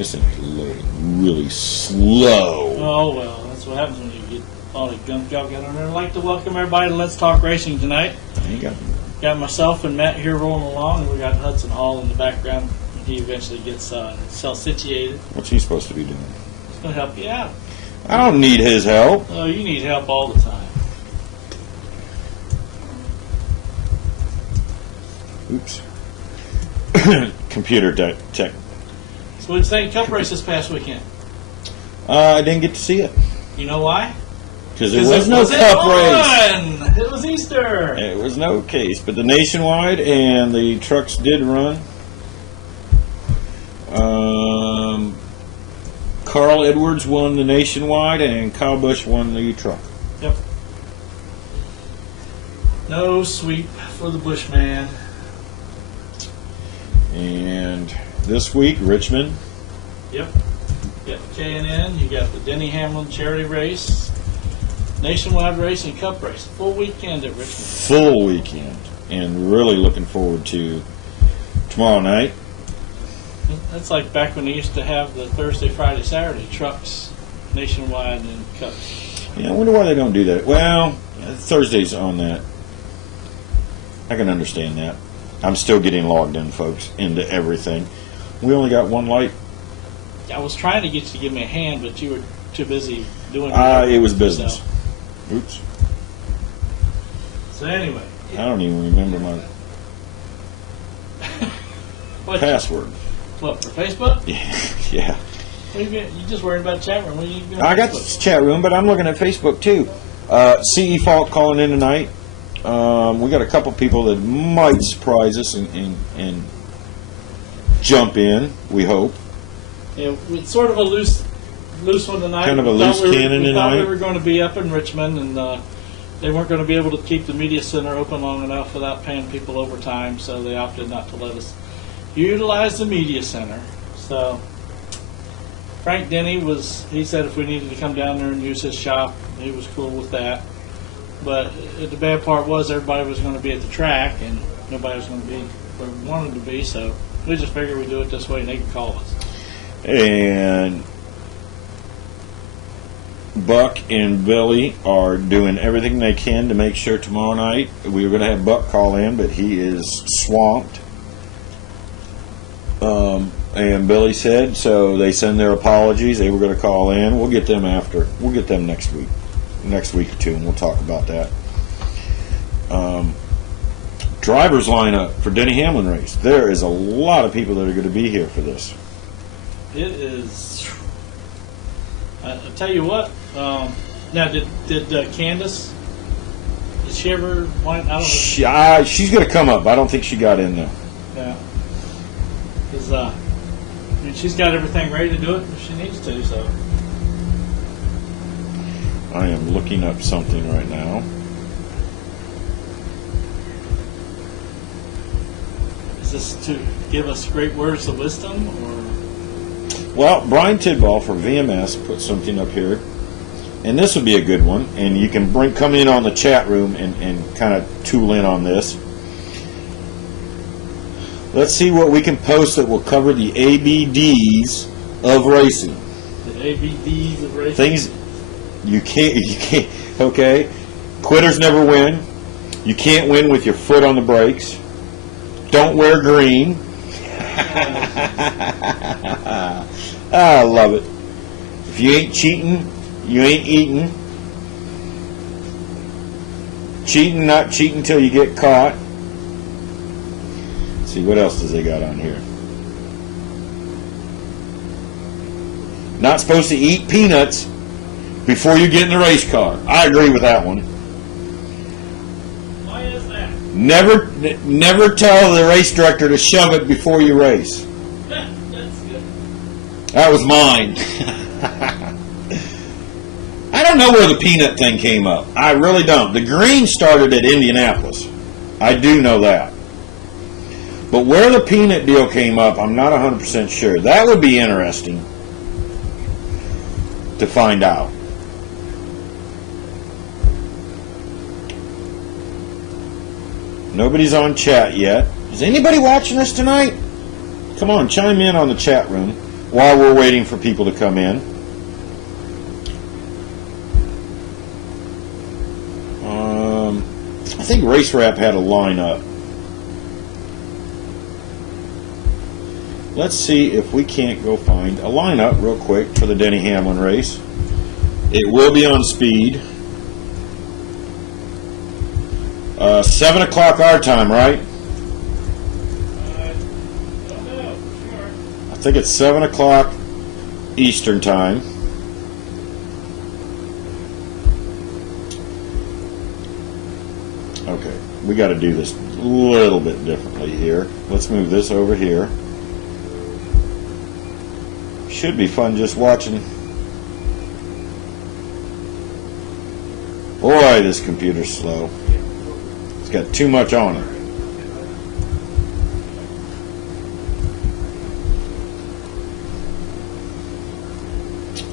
This thing is loading really slow. Oh, well, that's what happens when you get all the gunk y'all got on there. I'd like to welcome everybody to Let's Talk Racing tonight. There you go. Got myself and Matt here rolling along, and we got Hudson Hall in the background. He eventually gets self-situated. What's he supposed to be doing? He's going to help you out. I don't need his help. Oh, you need help all the time. Oops. Computer check. So what did you think Cup race this past weekend? I didn't get to see it. You know why? Because there was no Cup race. It was Easter. It was no case, but the Nationwide and the trucks did run. Carl Edwards won the Nationwide, and Kyle Busch won the truck. Yep. No sweep for the Bushman. And this week, Richmond. Yep. You got the K&N, you got the Denny Hamlin charity race, Nationwide race, and Cup race. Full weekend at Richmond. Full weekend. And really looking forward to tomorrow night. That's like back when they used to have the Thursday, Friday, Saturday trucks, Nationwide and Cups. Yeah, I wonder why they don't do that. Well, Thursday's on that. I can understand that. I'm still getting logged in, folks, into everything. We only got one light. I was trying to get you to give me a hand, but you were too busy doing It was business. So. Oops. So anyway. I don't even remember my password. What, for Facebook? Yeah. What you just worried about chat room. What are you doing? I got the chat room, but I'm looking at Facebook too. CE Falk calling in tonight. We got a couple people that might surprise us and jump in, we hope. Yeah, it's sort of a loose one tonight. Kind of a loose cannon we thought tonight. we were going to be up in Richmond, and they weren't going to be able to keep the media center open long enough without paying people overtime, so they opted not to let us utilize the media center. So Frank Denny he said if we needed to come down there and use his shop, he was cool with that. But the bad part was everybody was going to be at the track, and nobody was going to be where we wanted to be, so we just figured we'd do it this way, and they can call us. And Buck and Billy are doing everything they can to make sure tomorrow night we were going to have Buck call in, but he is swamped. And Billy said, so they send their apologies. They were going to call in. We'll get them after. We'll get them next week or two, and we'll talk about that. Drivers lineup for Denny Hamlin race. There is a lot of people that are going to be here for this. It is. I'll tell you what. Now, did Candace? Did she ever? I don't know. She's going to come up. I don't think she got in though. Yeah. Because I mean, she's got everything ready to do it if she needs to. So. I am looking up something right now. Is this to give us great words of wisdom, or? Well, Brian Tidball for VMS put something up here, and this would be a good one. And you can come in on the chat room and kind of tool in on this. Let's see what we can post that will cover the ABDs of racing. The ABDs of racing. Things you can't. Okay, quitters never win. You can't win with your foot on the brakes. Don't wear green. I love it. If you ain't cheating, you ain't eating. Cheating, not cheating till you get caught. Let's see, what else does they got on here? Not supposed to eat peanuts before you get in the race car. I agree with that one. Why is that? Never tell the race director to shove it before you race. That's good. That was mine. I don't know where the peanut thing came up. I really don't. The green started at Indianapolis. I do know that. But where the peanut deal came up, I'm not 100% sure. That would be interesting to find out. Nobody's on chat yet. Is anybody watching us tonight? Come on, chime in on the chat room. while we're waiting for people to come in. I think Race Wrap had a lineup. Let's see if we can't go find a lineup real quick for the Denny Hamlin race. It will be on speed. 7 o'clock our time, right? I think it's 7 o'clock Eastern time. Okay, we got to do this a little bit differently here. Let's move this over here. Should be fun just watching. Boy, this computer's slow. It's got too much on it.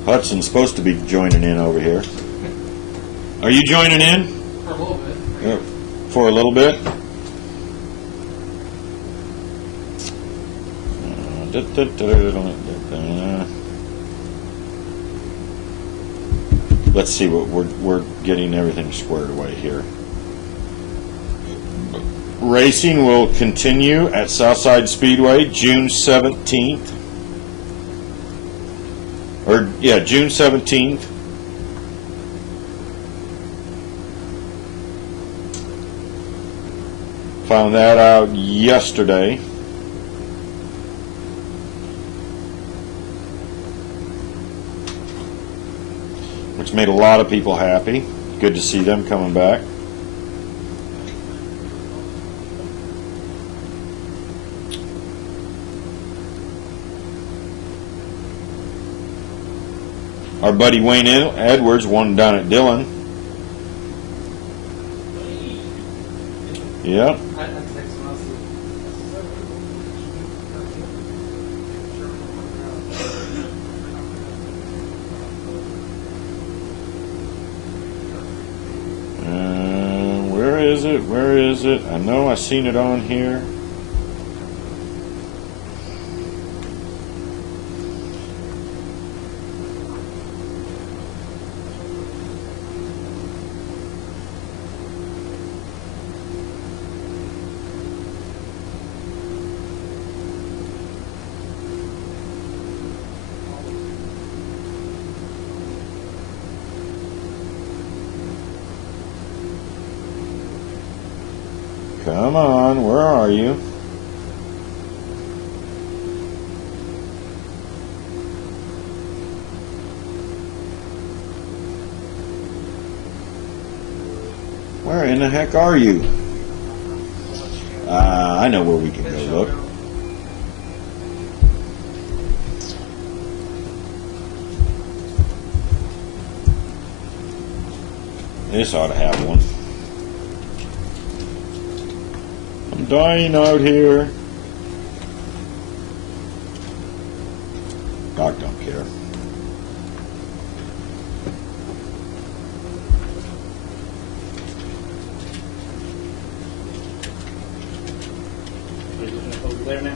Hudson's supposed to be joining in over here. Are you joining in? For a little bit. Yeah, for a little bit. Let's see what we're getting everything squared away here. Racing will continue at Southside Speedway June 17th. June 17th. Found that out yesterday. Which made a lot of people happy. Good to see them coming back. Our buddy Wayne Edwards won down at Dillon. Yep. Where is it? I know I seen it on here. Come on, where are you? Where in the heck are you? I know where we can go look. This ought to have one. I'm dying out here. Doc don't care. Are you looking up over there now?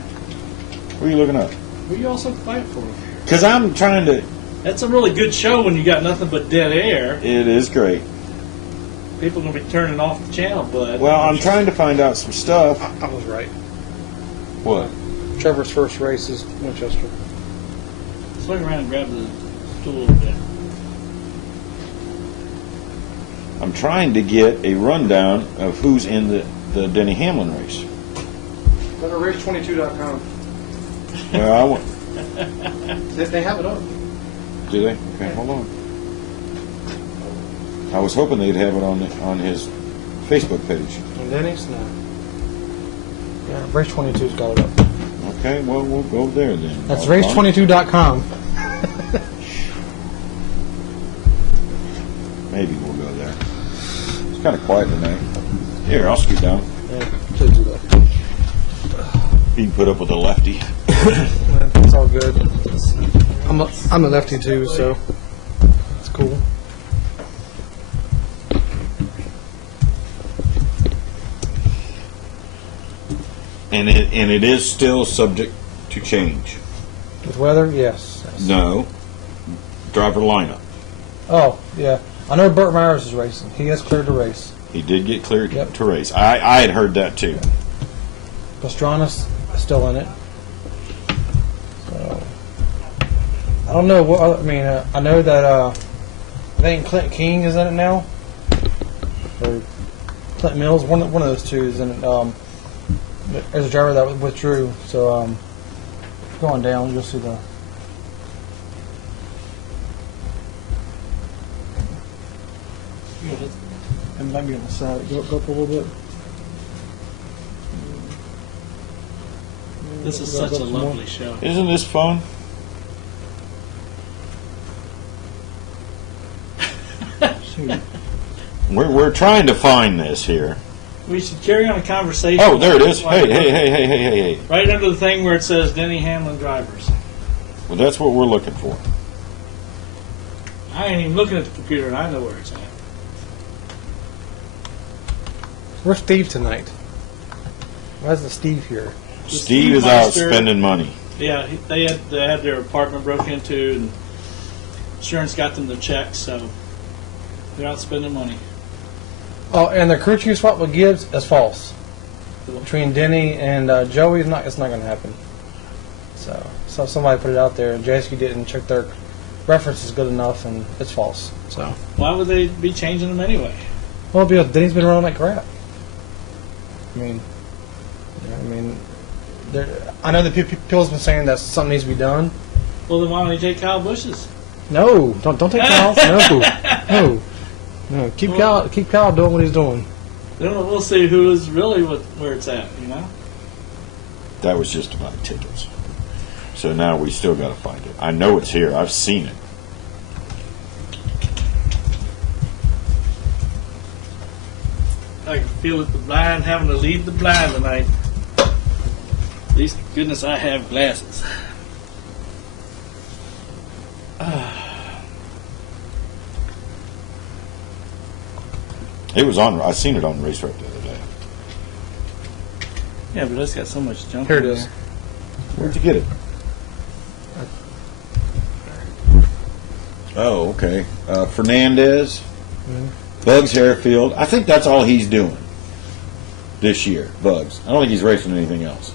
What are you looking up? What are you all so quiet for? Because I'm trying to... That's a really good show when you got nothing but dead air. It is great. People are going to be turning off the channel, bud. Well, I'm trying to find out some stuff. I was right. What? Trevor's first race is Winchester. Swing around and grab the stool a little bit. I'm trying to get a rundown of who's in the Denny Hamlin race. Go to race22.com. Well, I want... They have it up. Do they? Okay, hold on. I was hoping they'd have it on his Facebook page. And Denny's? No. Yeah, race22's got it up. Okay, well, we'll go there then. That's race22.com. Maybe we'll go there. It's kind of quiet tonight. Here, I'll scoot down. Yeah, should do that. You can put up with a lefty. It's all good. I'm a lefty too, so it's cool. And it is still subject to change. With weather, yes. No. Driver lineup. Oh, yeah. I know Burt Myers is racing. He has cleared to race. He did get cleared Yep. to race. I had heard that too. Pastrana's still in it. So, I don't know. What I mean, I know that I think Clint King is in it now. Or Clint Mills. One of those two is in it. There's a driver that withdrew. So, going down, you'll see the... It might be on the side. Go up a little bit. This is such a lovely show. Isn't this fun? Shoot. We're trying to find this here. We should carry on a conversation. Oh, there it is. Hey. Right under the thing where it says Denny Hamlin drivers. Well, that's what we're looking for. I ain't even looking at the computer and I know where it's at. Where's Steve tonight? Why isn't Steve here? Steve is out spending money. Yeah, they had their apartment broke into, and insurance got them the check, so they're out spending money. Oh, and the crew chief swap with Gibbs is false. Between Denny and Joey, it's not going to happen. So somebody put it out there, and JSQ didn't check their references good enough, and it's false. So Why would they be changing them anyway? well, because Denny's been running like crap. I know that people's been saying that something needs to be done. Well, then why don't you take Kyle Busch's? No, don't take Kyle. No. Keep Kyle doing what he's doing. Then we'll see who is really where it's at, you know? That was just about tickets. So now we still got to find it. I know it's here. I've seen it. I can feel it, the blind having to lead the blind tonight. At least, goodness, I have glasses. It was on. I seen it on Race Rep the other day. Yeah, but it's got so much junk Here it in is. there. Where'd you get it? Oh, okay. Fernandez, Bugs Harefield. I think that's all he's doing this year. Bugs. I don't think he's racing anything else.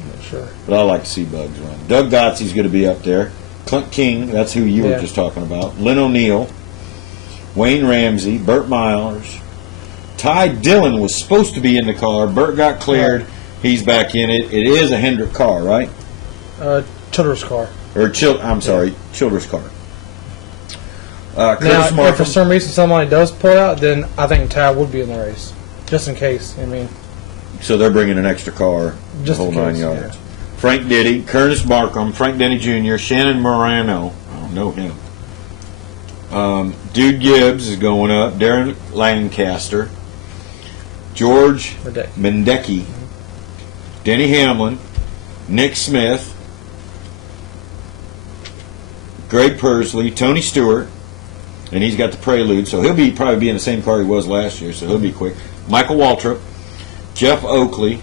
I'm not sure. But I like to see Bugs run. Doug Gotze's going to be up there. Clint King, that's who you were Yeah. just talking about. Lynn O'Neill, Wayne Ramsey, Burt Myers. Ty Dillon was supposed to be in the car. Burt got cleared. He's back in it. It is a Hendrick car, right? Childress car. Or Childress car. Now, Curtis if Markham. for some reason somebody does pull out, then I think Ty would be in the race, just in case. So they're bringing an extra car, the Just whole in 9 case, yards. yeah. Frank Diddy, Curtis Markham, Frank Denny Jr., Shannon Morano. I don't know him. Dude Gibbs is going up. Darren Lancaster. George Mendecki. Denny Hamlin. Nick Smith. Greg Pursley. Tony Stewart. And he's got the Prelude, so he'll probably be in the same car he was last year, so he'll be quick. Michael Waltrip. Jeff Oakley.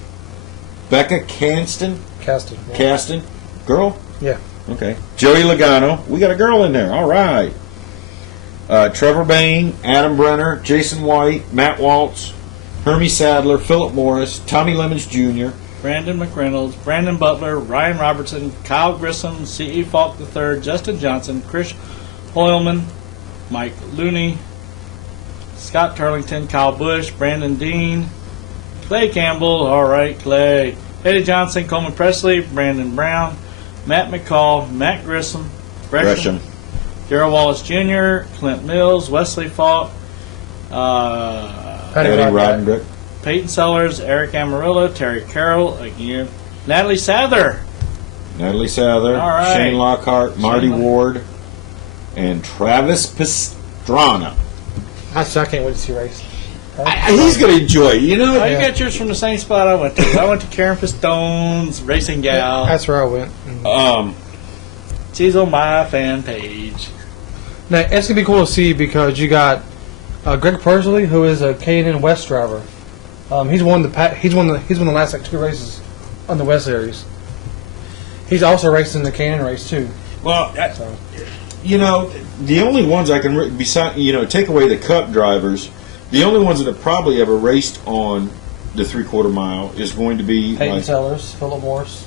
Becca Caston. Yeah. Caston. Girl? Yeah. Okay. Joey Logano. We got a girl in there. All right. Trevor Bain, Adam Brenner, Jason White, Matt Waltz, Hermie Sadler, Philip Morris, Tommy Lemons Jr., Brandon McReynolds, Brandon Butler, Ryan Robertson, Kyle Grissom, C.E. Falk III, Justin Johnson, Chris Hoylman, Mike Looney, Scott Turlington, Kyle Busch, Brandon Dean, Clay Campbell, all right, Clay, Eddie Johnson, Coleman Presley, Brandon Brown, Matt McCall, Matt Grissom, Gresham. Darrell Wallace Jr., Clint Mills, Wesley Falk, Eddie Roddenberry. Peyton Sellers, Eric Amarillo, Terry Carroll, again, Natalie Sather. All right. Shane Lockhart, Marty Ward, and Travis Pastrana. I can't wait to see race. He's going to enjoy it, you know? Oh, you got yours from the same spot I went to. I went to Karen Pistone's Racing Gal. That's where I went. She's on my fan page. Now it's gonna be cool to see because you got Greg Pursley, who is a K&N West driver. He's won the last like 2 races on the West Series. He's also racing the Canyon race too. Well, you know, the only ones I can besides, you know, take away the Cup drivers, the only ones that have probably ever raced on the 3/4 mile is going to be Peyton like, Sellers, Philip Morris.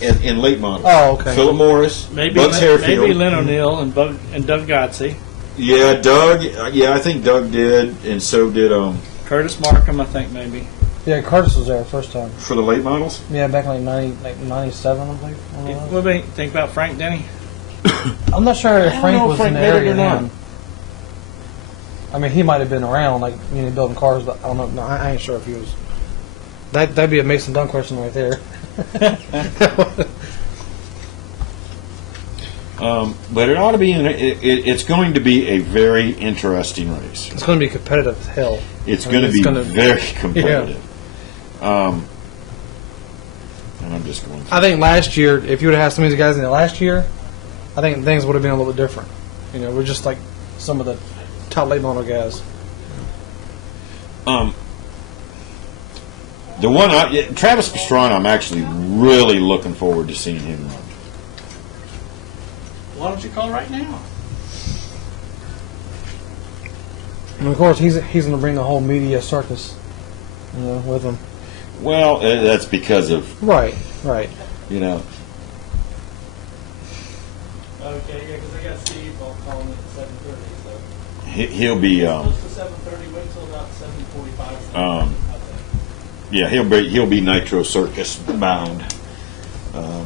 in late models. Oh, okay. Philip Morris, Maybe Bugs Harefield. maybe Lynn O'Neill and Doug Godsey. Yeah, Doug. Yeah, I think Doug did, and so did Curtis Markham, I think maybe. Yeah, Curtis was there first time. for the late models. Yeah, back in like 97, I believe. I don't know. What do you think about Frank Denny? I'm not sure if I don't Frank know if was Frank in the made it area or not. then. I mean, he might have been around, like, you know, building cars, but I don't know. No, I ain't sure if he was. That'd be a Mason Dunn question right there. But it ought to be. It's going to be a very interesting race. It's going to be competitive as hell. It's I going mean, to it's be gonna- very competitive. And I'm just going. I think last year, if you would have had some of these guys in the last year, I think things would have been a little bit different. You know, we're just like some of the top late model guys. The one, Travis Pastrana, I'm actually really looking forward to seeing him run. Why don't you call right now? And of course, he's going to bring the whole media circus, you know, with him. Well, that's because of, Right, right. you know, Okay, yeah, because I got Steve calling it at 7:30, so he'll be, close to 7:30. Wait till about 7:45. yeah, he'll be Nitro Circus bound. All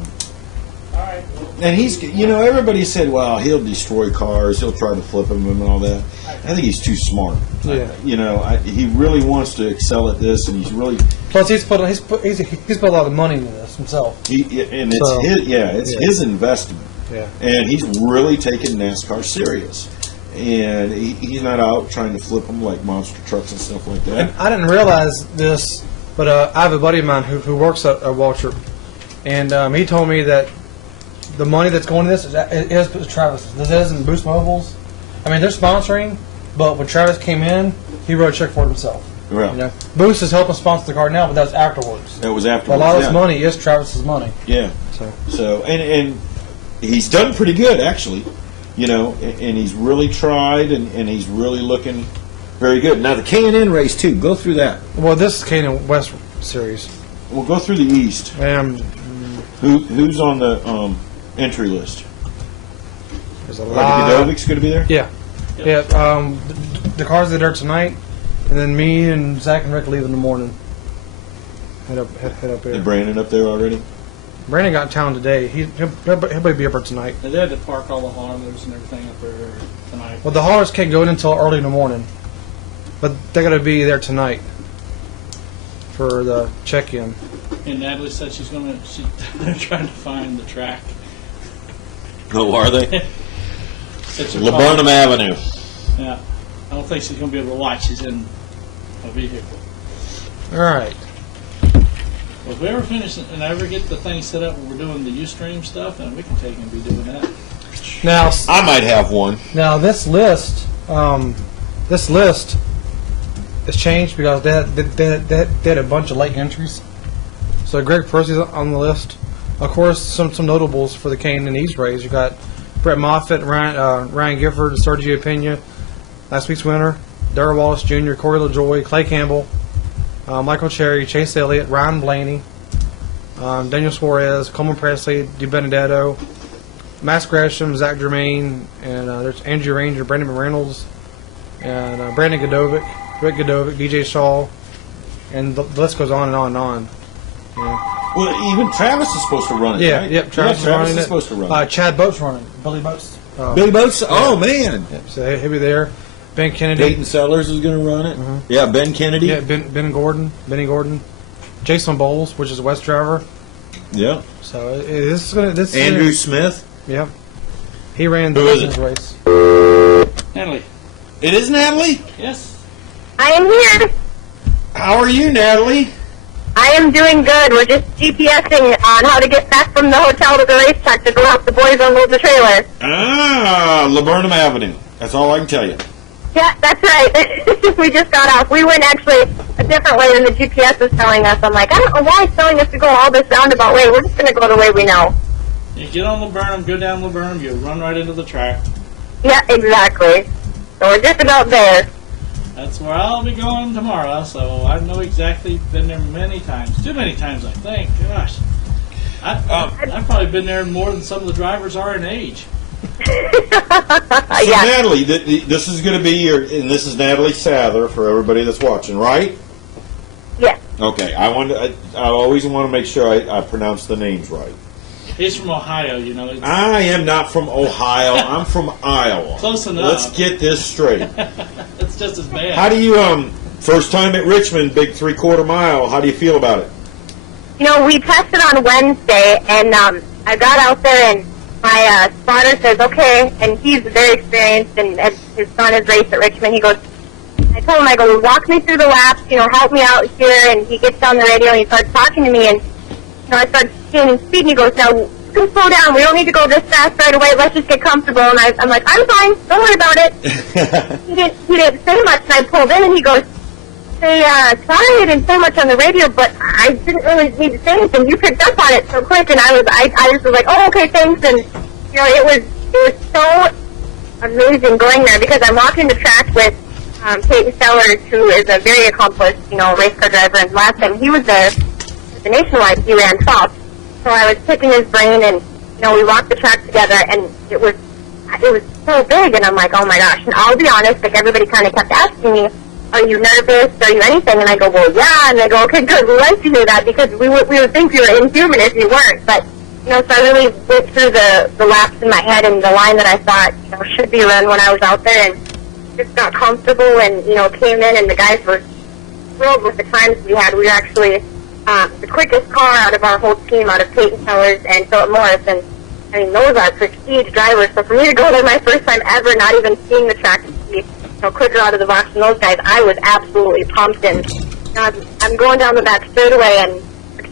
right. Well, And he's, you know, everybody said, well, he'll destroy cars, he'll try to flip them and all that. I think he's too smart. Yeah. You know, he really wants to excel at this, and he's really, Plus, he's put a lot of money into this himself. and it's So, it's yeah. his investment. Yeah. And he's really taking NASCAR serious. And he's not out trying to flip them like monster trucks and stuff like that. I didn't realize this, but I have a buddy of mine who works at Waltrip, and he told me that the money that's going to this is Travis. This isn't Boost Mobiles. I mean, they're sponsoring, but when Travis came in, he wrote a check for it himself. Well, You know, Boost is helping sponsor the car now, but that's afterwards. that was But afterwards. a lot of yeah. this money is Travis's money. Yeah. So and he's done pretty good, actually. You know, and he's really tried, and he's really looking very good. Now, the K&N race, too. Go through that. Well, this is Canyon West Series. We'll go through the East. Who's on the entry list? There's a Are lot. the Godovic's going to be there? Yeah, yeah. The cars that are tonight, and then me and Zach and Rick leave in the morning. Head up here. Is Brandon up there already? Brandon got in town today. He'll probably be up there tonight. they had to park all the haulers and everything up there tonight. Well, the haulers can't go in until early in the morning, but they're going to be there tonight for the check-in. And Natalie said they're trying to find the track. Oh, are they? Said she'll Laburnum call- Avenue. Yeah. I don't think she's going to be able to watch. She's in a vehicle. All right. Well, if we ever finish and ever get the thing set up where we're doing the Ustream stuff, then we can take and be doing that. Now, I might have one. this list has changed because they had a bunch of late entries. So Greg Percy's on the list. Of course, some notables for the Kane and East race. You got Brett Moffitt, Ryan Gifford, Sergio Pena, last week's winner, Darrell Wallace Jr., Corey LaJoy, Clay Campbell, Michael Cherry, Chase Elliott, Ryan Blaney, Daniel Suarez, Coleman Presley, DiBenedetto, Max Gresham, Zach Germain, and there's Andrew Ranger, Brandon Reynolds, and Brandon Godovic, Rick Godovic, DJ Shaw, and the list goes on and on and on. Yeah. Well, even Travis is supposed to run it, Yeah, right? yep. Travis is running is it. supposed to run it. Chad Boat's running. Billy Boat's. Billy Boats? Oh, man. So he'll be there. Ben Kennedy. Peyton Sellers is going to run it. Yeah, Ben Kennedy. Yeah, Benny Gordon. Jason Bowles, which is a West driver. Yeah. So this is gonna. This Andrew is Smith. Yep. He ran the Who is business race. Natalie. It is Natalie. Yes. I am here. How are you, Natalie? I am doing good. We're just GPSing on how to get back from the hotel to the racetrack to go help the boys unload the trailer. Ah, Laburnum Avenue. That's all I can tell you. Yeah, that's right. We just got off. We went actually a different way than the GPS is telling us. I'm like, I don't know why it's telling us to go all this roundabout way. We're just going to go the way we know. You get on Brehm, go down Brehm, you run right into the track. Yeah, exactly. So we're just about there. That's where I'll be going tomorrow, so I know exactly. Been there many times. Too many times, I think. Gosh. I've probably been there more than some of the drivers are in age. So Yeah. Natalie, this is going to be and this is Natalie Sather for everybody that's watching, right? Yes. Okay, I always want to make sure I pronounce the names right. He's from Ohio, you know. I am not from Ohio. I'm from Iowa. Close enough. Let's get this straight. It's just as bad. How do you, first time at Richmond, big 3/4 mile, how do you feel about it? You know, we tested on Wednesday, and I got out there, and my spotter says, okay, and he's very experienced, and his son has raced at Richmond. He goes, I told him, I go, walk me through the laps, you know, help me out here, and he gets on the radio, and he starts talking to me, and you know, I started gaining speed, and he goes, now, you can slow down. We don't need to go this fast right away. Let's just get comfortable. And I'm like, I'm fine. Don't worry about it. He didn't say much, and I pulled in, and he goes, hey, sorry I didn't say much on the radio, but I didn't really need to say anything. You picked up on it so quick, and I just was like, oh, okay, thanks. And, you know, it was so amazing going there because I'm walking the track with Peyton Sellers, who is a very accomplished, you know, race car driver. And last time he was there, the Nationwide, he ran Falk. So I was picking his brain, and you know, we walked the track together, and it was so big, and I'm like, oh my gosh. And I'll be honest, like everybody kind of kept asking me, are you nervous? Are you anything? And I go, well, yeah. And they go, okay, good. We like to hear that because we would think you were inhuman if you weren't. But you know, so I really went through the laps in my head and the line that I thought, you know, should be run when I was out there, and just got comfortable, and you know, came in, and the guys were thrilled with the times we had. We were actually the quickest car out of our whole team, out of Peyton Sellers and Philip Morris, and I mean, those are prestige drivers. So for me to go there my first time ever, not even seeing the track, and be, you know, quicker out of the box than those guys, I was absolutely pumped. And I'm going down the back straightaway, and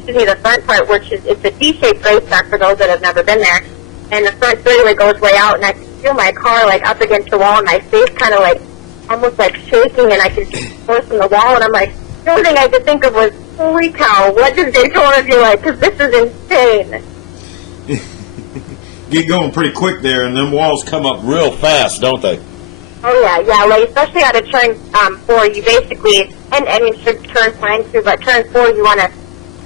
the front part, which is it's a D-shaped racetrack for those that have never been there, and the front straightaway goes way out, and I can feel my car like up against the wall, and my face kind of like almost like shaking, and I can force from the wall, and I'm like, the only thing I could think of was, holy cow, what does Daytona feel like? Because this is insane. Get going pretty quick there, and them walls come up real fast, don't they? Oh yeah, like especially out of turn 4, you basically, and I mean turn 5 too, but turn 4 you want to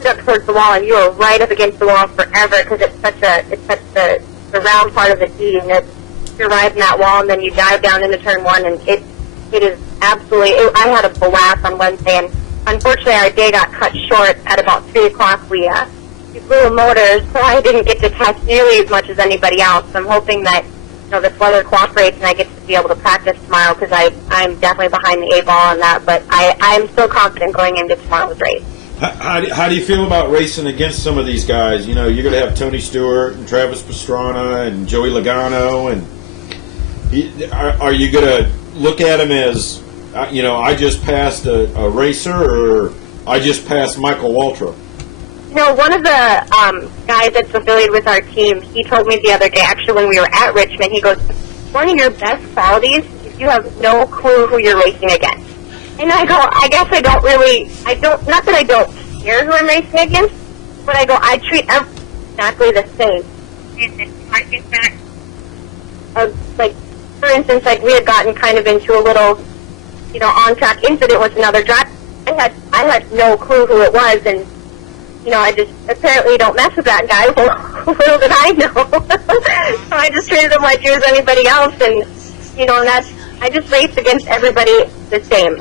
sit up towards the wall, and you are right up against the wall forever because it's such the round part of the D, and you arrive in that wall, and then you dive down into turn 1, and it is absolutely. I had a blast on Wednesday, and unfortunately our day got cut short at about 3 o'clock. We blew a motor, so I didn't get to test nearly as much as anybody else. I'm hoping that this weather cooperates and I get to be able to practice tomorrow because I'm definitely behind the 8 ball on that. But I'm still confident going into tomorrow's race. How do you feel about racing against some of these guys? You know, you're going to have Tony Stewart and Travis Pastrana and Joey Logano, and are you going to look at them as, you know, I just passed a racer, or I just passed Michael Waltrip? You know, one of the guys that's affiliated with our team, he told me the other day, actually when we were at Richmond, he goes, one of your best qualities is you have no clue who you're racing against. And I go, I guess I don't, not that I don't care who I'm racing against, but I go, I treat everyone exactly the same. And I think that, like, for instance, like we had gotten kind of into a little, you know, on-track incident with another driver. I had no clue who it was, and you know, I just apparently don't mess with that guy. Well, little did I know. So I just treated him like he was anybody else, and you know, and I just race against everybody the same.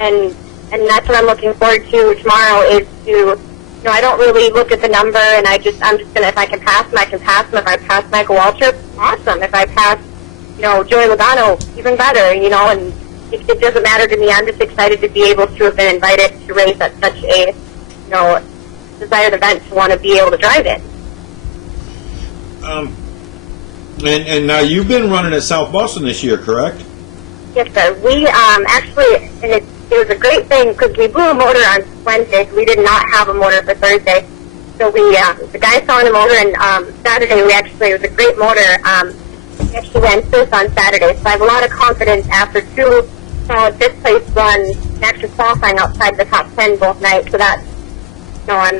And that's what I'm looking forward to tomorrow is to, you know, I don't really look at the number, and I'm just gonna, if I can pass him, I can pass him. If I pass Michael Waltrip, awesome. If I pass, you know, Joey Logano, even better, you know, and it doesn't matter to me. I'm just excited to be able to have been invited to race at such a, you know, desired event to want to be able to drive it. And now you've been running at South Boston this year, correct? Yes, sir. We actually, and it was a great thing because we blew a motor on Wednesday, so we did not have a motor for Thursday. So we, the guy saw a motor, and Saturday it was a great motor. We actually went fifth on Saturday, so I have a lot of confidence after 2 solid fifth-place runs and actually qualifying outside the top 10 both nights. So that, you know, I'm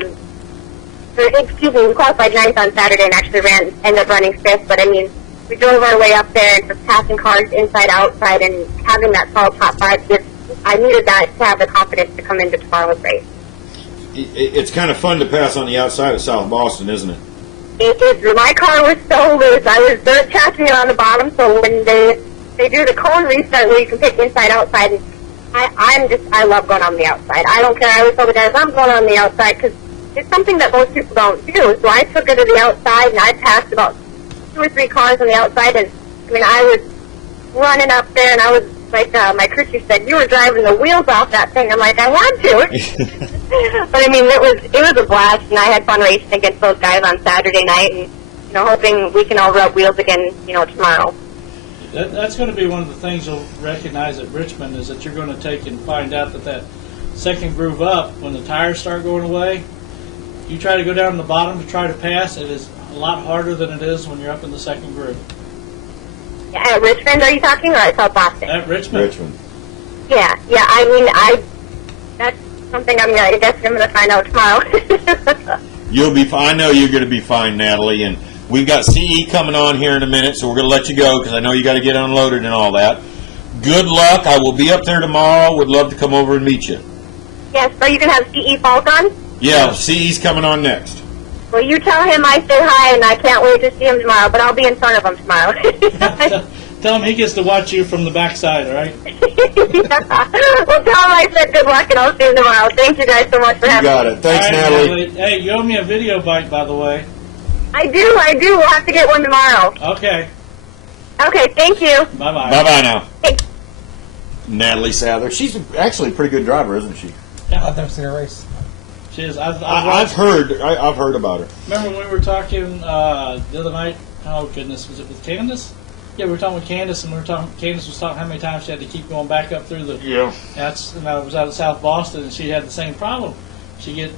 excuse me, we qualified ninth on Saturday and actually ended up running fifth. But I mean, we drove our way up there and just passing cars inside, outside, and having that solid top five. I needed that to have the confidence to come into tomorrow's race. It's kind of fun to pass on the outside of South Boston, isn't it? My car was so loose. I was dirt tracking it on the bottom, so when they do the cone restart where you can pick inside, outside, and I love going on the outside. I don't care. I always tell the guys I'm going on the outside because it's something that most people don't do. So I took it to the outside, and I passed about 2 or 3 cars on the outside, and I mean, I was running up there, and I was like, my crew chief said, you were driving the wheels off that thing. I'm like, I want to. But I mean, it was a blast, and I had fun racing against those guys on Saturday night, and hoping we can all rub wheels again, tomorrow. That's going to be one of the things you'll recognize at Richmond is that you're going to take and find out that second groove up, when the tires start going away, you try to go down to the bottom to try to pass. It is a lot harder than it is when you're up in the second groove. Yeah, at Richmond, are you talking, or at South Boston? At Richmond. Richmond. Yeah. I mean, that's something I guess I'm going to find out tomorrow. You'll be. I know you're going to be fine, Natalie. And we've got CE coming on here in a minute, so we're going to let you go because I know you got to get unloaded and all that. Good luck. I will be up there tomorrow. Would love to come over and meet you. Yes. So you can have CE Falk on? Yeah, CE's coming on next. Well, you tell him I say hi, and I can't wait to see him tomorrow, but I'll be in front of him tomorrow. Tell him he gets to watch you from the backside, all right? Yeah. Well, tell him I said good luck, and I'll see him tomorrow. Thank you guys so much for having me. You got it. Thanks, All right, Natalie. Hey, you owe me a video bike, by the way. I do. We'll have to get one tomorrow. Okay. Okay, thank you. Bye-bye. Bye-bye now. Thanks. Natalie Sather. She's actually a pretty good driver, isn't she? I've never seen her race. She is. I've heard about her. Remember when we were talking the other night? Oh, goodness. Was it with Candace? Yeah, we were talking with Candace, and Candace was talking how many times she had to keep going back up through the... Yeah. And I was out of South Boston, and she had the same problem. She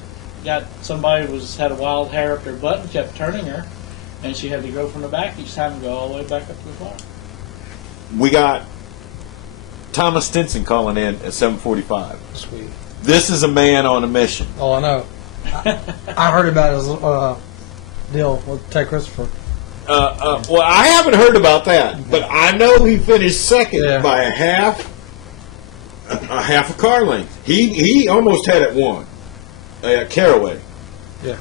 got somebody who had a wild hair up their butt and kept turning her, and she had to go from the back each time and go all the way back up to the car. We got Thomas Stinson calling in at 7:45. Sweet. This is a man on a mission. Oh, I know. I heard about his deal with Ted Christopher. Well, I haven't heard about that, but I know he finished second by a half a car length. He almost had it won at Caraway. Yeah.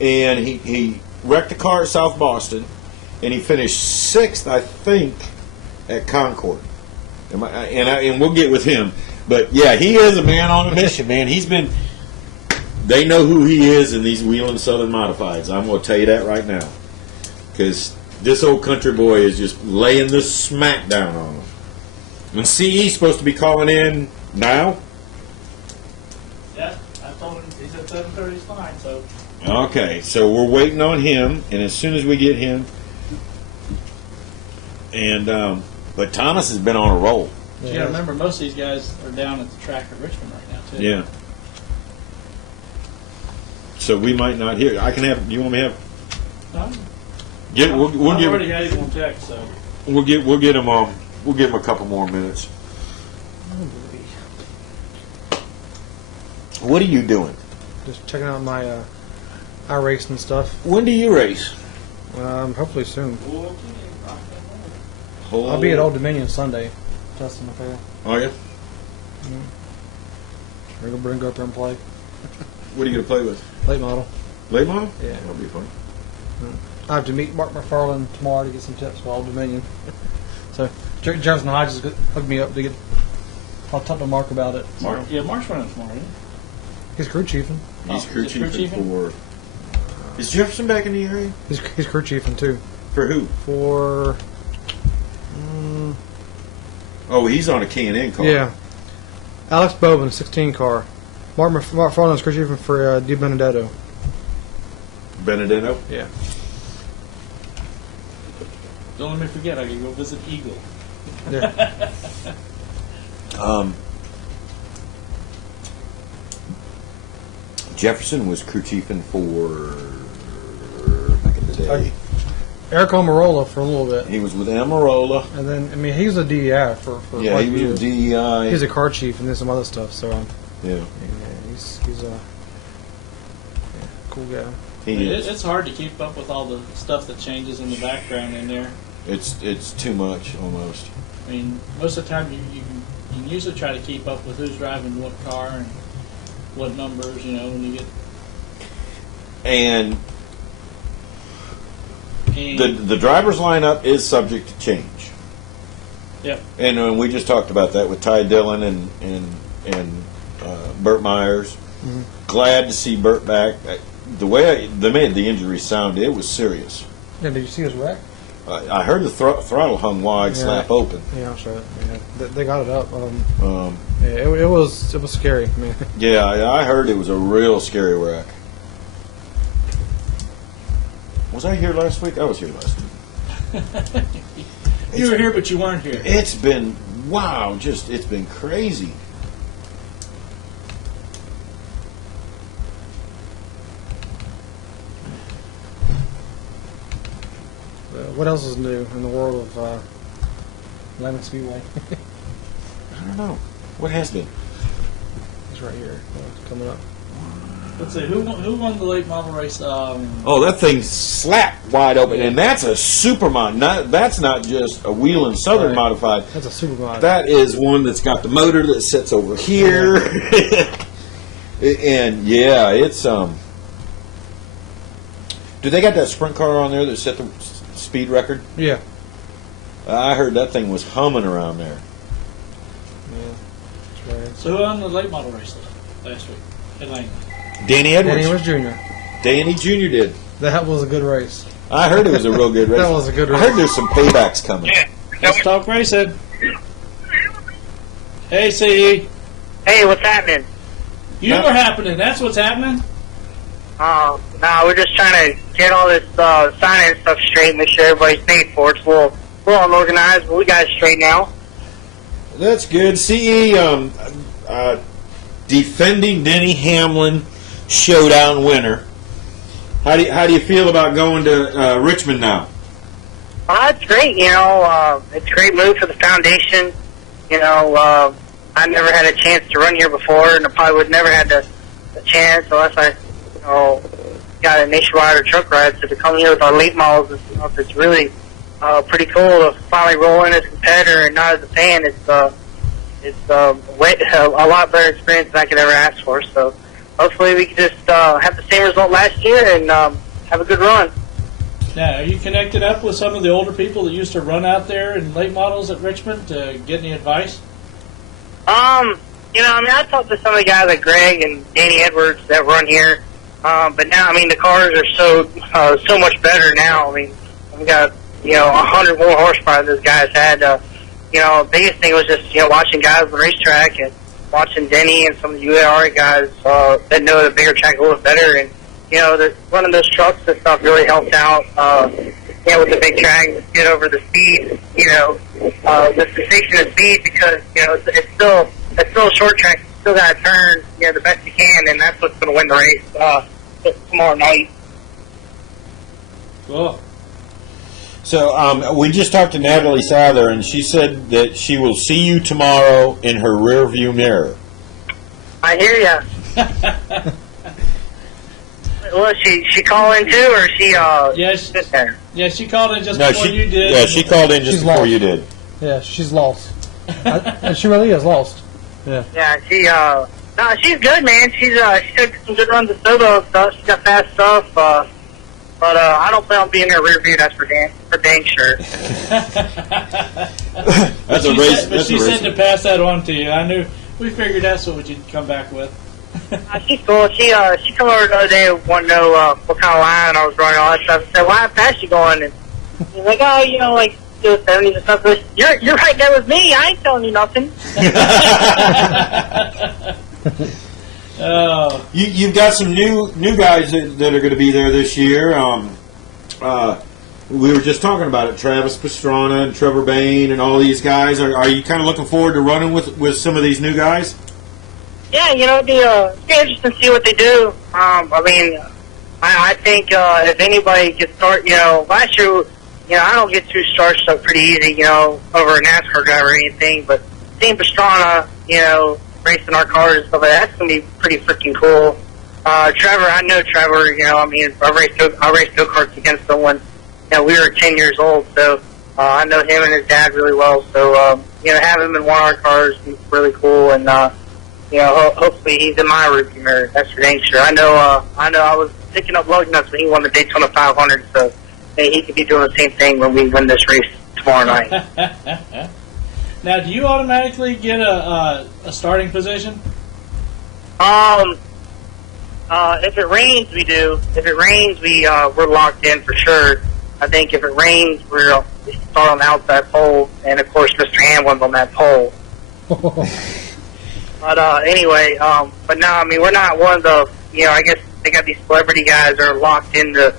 And he wrecked the car at South Boston, and he finished sixth, I think, at Concord. And we'll get with him. But yeah, he is a man on a mission, man. They know who he is in these Wheeling Southern Modifieds. I'm going to tell you that right now. Because this old country boy is just laying the smack down on them. And CE's supposed to be calling in now? Yeah, I told him, he said 7:30 is fine, so... Okay, so we're waiting on him, and as soon as we get him... But Thomas has been on a roll. You got to remember, most of these guys are down at the track at Richmond right now, too. Yeah. So we might not hear. I can have. Do you want me to have? No? We'll I've give. already had him on text, so. We'll get him. We'll give him a couple more minutes. What are you doing? Just checking out my iRace and stuff. When do you race? Hopefully soon. I'll be at Old Dominion Sunday. Testing my car. Are you? We're going to go up there and play. What are you going to play with? Late model. Late model? Yeah. That'll be fun. I have to meet Mark McFarland tomorrow to get some tips for Old Dominion. So Jefferson Hodges hooked me up to get. I'll talk to Mark about it. Mark's running tomorrow, isn't he? He's crew chiefing. He's crew is he crew chiefing for. Is Jefferson back in the area? He's crew chiefing too. For who? For. Oh, he's on a K&N car. Yeah. Alex Bobin, 16 car. Mark McFarland's crew chiefing for Di Benedetto. Benedetto? Yeah. Don't let me forget, I can go visit Eagle. Yeah. Jefferson was crew chiefing for back in the day. Eric Omarola for a little bit. He was with Amarola. And then, I mean, he was a DEI for Yeah, like he was years. with DEI. He's a car chief and then some other stuff, so Yeah. yeah, he's a cool guy. He is. It's hard to keep up with all the stuff that changes in the background in there. It's too much almost. I mean, most of the time you can usually try to keep up with who's driving what car and what numbers, when you get. And the driver's lineup is subject to change. Yep. And we just talked about that with Ty Dillon and Burt Myers. Mm-hmm. Glad to see Burt back. The way they made the injury sound, it was serious. Yeah, did you see his wreck? I heard the throttle hung wide, slap open. Yeah, I'll show it. Yeah, they got it up. Um, Yeah, it was scary. I mean, yeah, I heard it was a real scary wreck. Was I here last week? I was here last week. You were here, but you weren't here. It's been, it's been crazy. what else is new in the world of Lemon Speedway? I don't know. What has been? It's right here. It's coming up. Let's see, who won the late model race? Oh, that thing's slapped wide open, and that's a Supermod. That's not just a Whelen Southern Right. modified. That's a Supermod. That is one that's got the motor that sits over here, and yeah, it's Do they got that sprint car on there that set the speed record? Yeah. I heard that thing was humming around there. Yeah. That's right. So who won the late model race last week? Atlanta. Danny Edwards. Danny was Jr. Danny Jr. did. That was a good race. I heard it was a real good race. That was a good I race. heard there's some paybacks coming. Let's talk racing. Hey, CE. Hey, what's happening? You were happening. That's what's happening. No, we're just trying to get all this signing stuff straight, make sure everybody's paid for it. It's a little unorganized, but we got it straight now. That's good. CE defending Denny Hamlin showdown winner. How do you feel about going to Richmond now? It's great, it's a great move for the foundation. I never had a chance to run here before, and I probably would never had the chance unless I, got a nationwide or truck ride. So to come here with our late models and stuff, it's really pretty cool to finally roll in as a competitor and not as a fan. It's a lot better experience than I could ever ask for. So hopefully we can just have the same result last year and have a good run. Now, are you connected up with some of the older people that used to run out there in late models at Richmond to get any advice? I talked to some of the guys like Greg and Danny Edwards that run here. But now, the cars are so much better now. We've got, 100 more horsepower than those guys had. The biggest thing was just, watching guys on the racetrack and watching Denny and some of the UAR guys that know the bigger track a little better. And, running those trucks and stuff really helped out, with the big track, get over the speed, the sensation of speed because, it's still a short track. You still got to turn, the best you can, and that's what's going to win the race tomorrow night. Cool. So we just talked to Natalie Sather, and she said that she will see you tomorrow in her rear view mirror. I hear ya. Was she calling too, or she sit there? Yeah, she called in just before you did. Yeah, she called in just She's before lost. you did. Yeah, she's lost. And she really is lost. Yeah. Yeah, she's good, man. She took some good runs of Soto and stuff. She got fast stuff. But I don't plan on being in her rear view. That's for dang sure. That's a race. But she said to pass that on to you. I knew. We figured that's what you'd come back with. She's cool. She come over the other day and wanted to know what kind of line I was running, all that stuff. I said, "Why fast you going?" And she's like, "Oh, like 70s and stuff." But you're right there with me. I ain't telling you nothing. Oh. You've got some new guys that are going to be there this year. We were just talking about it. Travis Pastrana and Trevor Bain and all these guys. Are you kind of looking forward to running with some of these new guys? Yeah, it'd be interesting to see what they do. I think if anybody gets started, last year, I don't get too starched up pretty easy, over a NASCAR guy or anything. But seeing Pastrana, racing our cars and stuff like that, that's going to be pretty freaking cool. Trevor, I know Trevor. You know, I mean, I raced go-karts against someone. You know, we were 10 years old, so I know him and his dad really well. So, you know, having him in one of our cars is really cool, and you know, hopefully he's in my rearview mirror. That's for dang sure. I know I was picking up lug nuts when he won the Daytona 500, so hey, he could be doing the same thing when we win this race tomorrow night. Now, do you automatically get a starting position? If it rains, we do. If it rains, we're locked in for sure. I think if it rains, we start on the outside pole, and of course, Mr. Hamlin's on that pole. But anyway, but no, I mean, we're not one of the, you know, I guess they got these celebrity guys that are locked into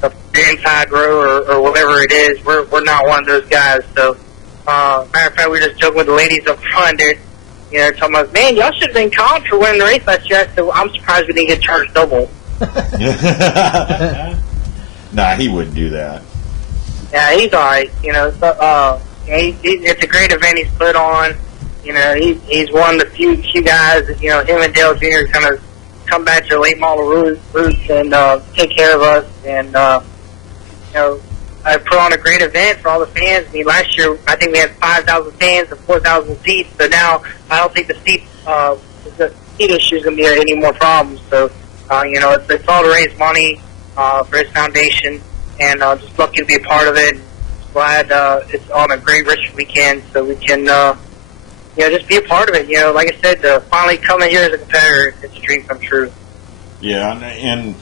the inside row or whatever it is. We're not one of those guys. So, matter of fact, we were just joking with the ladies up front. They're, you know, talking about, man, y'all should have been comped for winning the race last year. So I'm surprised we didn't get charged double. Nah, he wouldn't do that. Yeah, he's all right. You know, so, it's a great event he's put on. You know, he's one of the few guys that, you know, him and Dale Jr. kind of come back to late model roots and take care of us. And, you know, I put on a great event for all the fans. I mean, last year, I think we had 5,000 fans and 4,000 seats. So now I don't think the seat issue is going to be any more problems. So, you know, it's all to raise money for his foundation. And just lucky to be a part of it. Glad it's on a great Richmond weekend so we can, you know, just be a part of it. You know, like I said, to finally come in here as a competitor, it's a dream come true. Yeah, and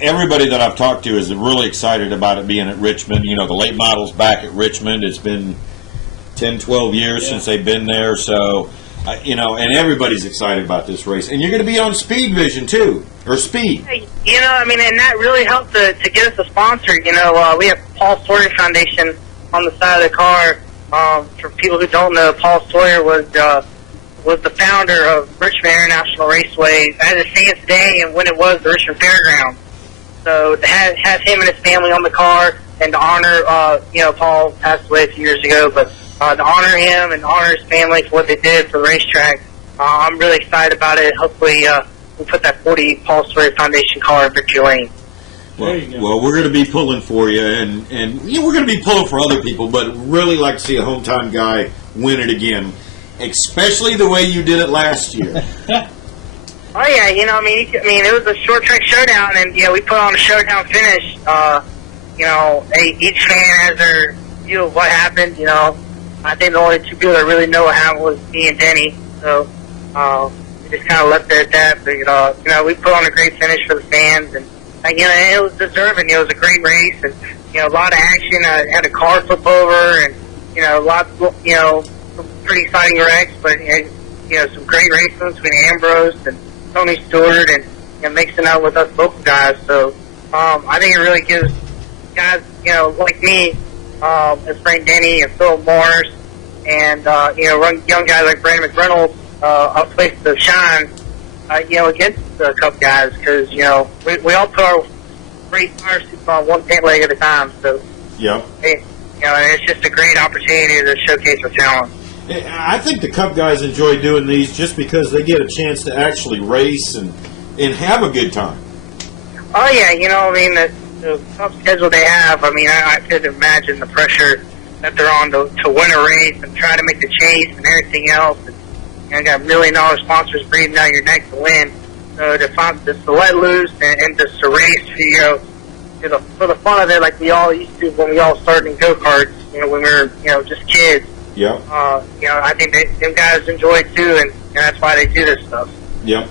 everybody that I've talked to is really excited about it being at Richmond. You know, the late models back at Richmond. It's been 10, 12 years since they've been there. So, you know, and everybody's excited about this race. And you're going to be on Speed Vision, too, or Speed. You know, I mean, and that really helped to get us a sponsor. You know, we have Paul Sawyer Foundation on the side of the car. For people who don't know, Paul Sawyer was the founder of Richmond International Raceway as it stands today and when it was the Richmond Fairgrounds. So to have him and his family on the car and to honor, you know, Paul passed away a few years ago, but to honor him and honor his family for what they did for the racetrack, I'm really excited about it. Hopefully we'll put that 40 Paul Sawyer Foundation car in Victory Lane. Well, we're going to be pulling for you, and you know, we're going to be pulling for other people, but really like to see a hometown guy win it again, especially the way you did it last year. Oh yeah, you know, I mean, it was a short track showdown, and you know, we put on a showdown finish. You know, each fan has their view of what happened. You know, I think the only two people that really know what happened was me and Denny. So we just kind of left it at that. But you know, we put on a great finish for the fans, and you know, it was deserving. It was a great race, and you know, a lot of action. I had a car flip over, and you know, you know, some pretty exciting wrecks, but you know, some great racing between Ambrose and Tony Stewart, and you know, mixing up with us local guys. So I think it really gives guys, you know, like me, as Frank Denny and Phil Morris, and you know, young guys like Brandon McReynolds, a place to shine. You know, against the Cup guys, because you know, we all put our race fire suits on one pant leg at a time. So yeah, you know, it's just a great opportunity to showcase our talent. I think the Cup guys enjoy doing these just because they get a chance to actually race and have a good time. Oh yeah, you know, I mean, the Cup schedule they have. I mean, I could imagine the pressure that they're on to win a race and try to make the chase and everything else. And, you know, got $1 million sponsors breathing down your neck to win. So to let loose and just to race, you know, for the fun of it, like we all used to when we all started in go-karts, you know, when we were, you know, just kids. Yeah. You know, I think them guys enjoy it too, and that's why they do this stuff. Yeah.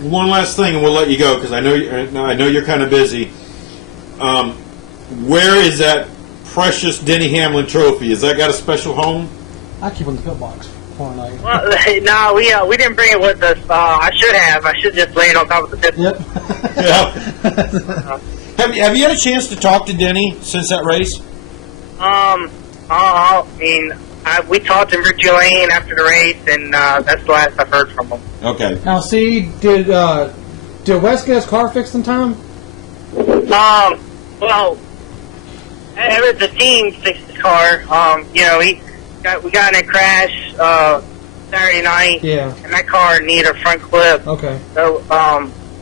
One last thing, and we'll let you go because I know you're kind of busy. Where is that precious Denny Hamlin trophy? Has that got a special home? I keep it in the pit box. Well, no, we didn't bring it with us. I should have. I should just lay it on top of the pit. Yep. Yeah. Have you had a chance to talk to Denny since that race? I mean, we talked in Victory Lane after the race, and that's the last I've heard from him. Okay. Now, see, did Wes get his car fixed in time? Well, the team fixed his car. You know, we got in a crash. Saturday night. Yeah. And that car needed a front clip. Okay. So,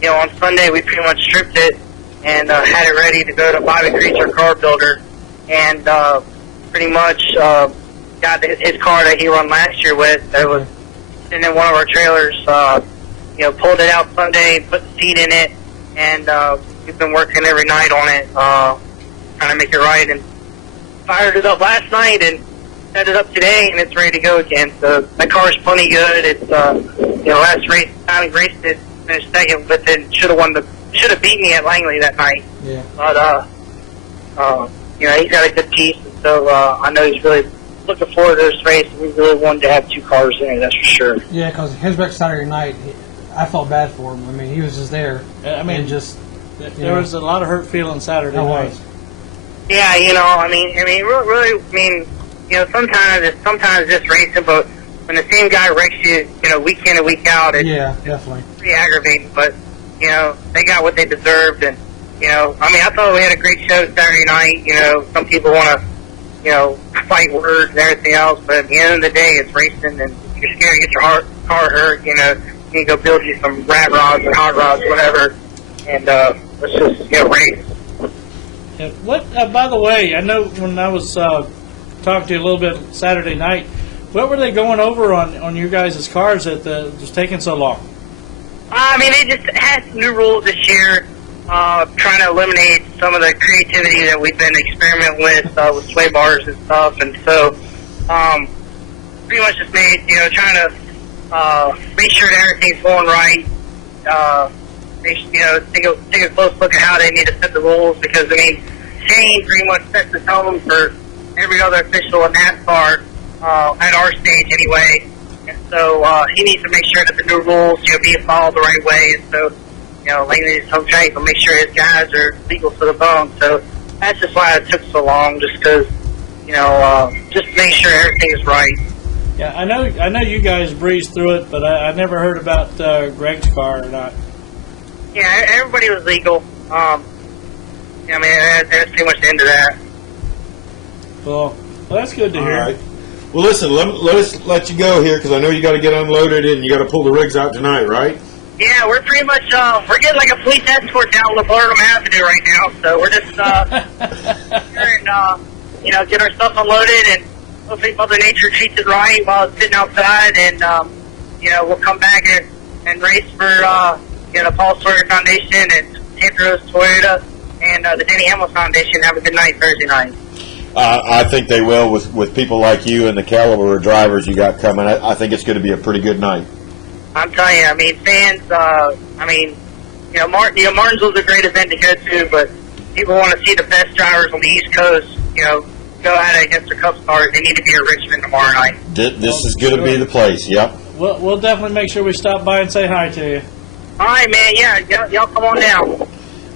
you know, on Sunday we pretty much stripped it and had it ready to go to Bobby Creature car builder, and pretty much got his car that he run last year with. That was sitting in one of our trailers. You know, pulled it out Sunday, put the seat in it, and we've been working every night on it, trying to make it right. And fired it up last night and set it up today, and it's ready to go again. So that car is plenty good. It's you know, last race time we raced it, finished second, but then should have beat me at Langley that night. Yeah. But you know, he's got a good piece, and so I know he's really looking forward to this race. We really wanted to have two cars in it, that's for sure. Yeah, because his wreck Saturday night, I felt bad for him. I mean, he was just there. I mean, and just there was a lot of hurt feelings Saturday I night. was. Yeah, you know, I mean, really, I mean, you know, sometimes it's just racing, but when the same guy wrecks you, you know, week in and week out, it's Yeah, definitely. pretty aggravating. But you know, they got what they deserved, and you know, I mean, I thought we had a great show Saturday night. You know, some people want to, you know, fight words and everything else, but at the end of the day, it's racing, and if you're scared to get your car hurt, you know, you can go build you some rat rods or hot rods, whatever, and let's just, you know, race. Yeah, what? By the way, I know when I was talking to you a little bit Saturday night, what were they going over on your guys' cars that was taking so long? I mean, they just had some new rules this year, trying to eliminate some of the creativity that we've been experimenting with sway bars and stuff, and so pretty much just made, you know, trying to make sure that everything's going right. You know, take a close look at how they need to set the rules, because I mean, Shane pretty much sets the tone for every other official in NASCAR at our stage anyway, and so he needs to make sure that the new rules, you know, being followed the right way, and so, you know, Langley's home track will make sure his guys are legal to the bone. So that's just why it took so long, just because, you know, just to make sure everything's right. Yeah, I know you guys breezed through it, but I never heard about Greg's car or not. Yeah, everybody was legal. I mean, that's pretty much the end of that. Well, that's good to All hear. right. Well, listen, let us let you go here, because I know you got to get unloaded and you got to pull the rigs out tonight, right? Yeah, we're pretty much, we're getting like a police escort down Laburnum Avenue right now, so we're just, here and, you know, get our stuff unloaded, and hopefully Mother Nature treats it right while it's sitting outside, and, you know, we'll come back and race for, you know, the Paul Sawyer Foundation and Santa Rosa Toyota and the Denny Hamlin Foundation. Have a good night Thursday night. I think they will with people like you and the caliber of drivers you got coming. I think it's going to be a pretty good night. I'm telling you, I mean, fans, I mean, you know, Martinsville's a great event to go to, but people want to see the best drivers on the East Coast, you know, go at it against their Cup stars. They need to be at Richmond tomorrow night. This is going to be the place, yep. We'll definitely make sure we stop by and say hi to you. All right, man, yeah, y'all come on down. All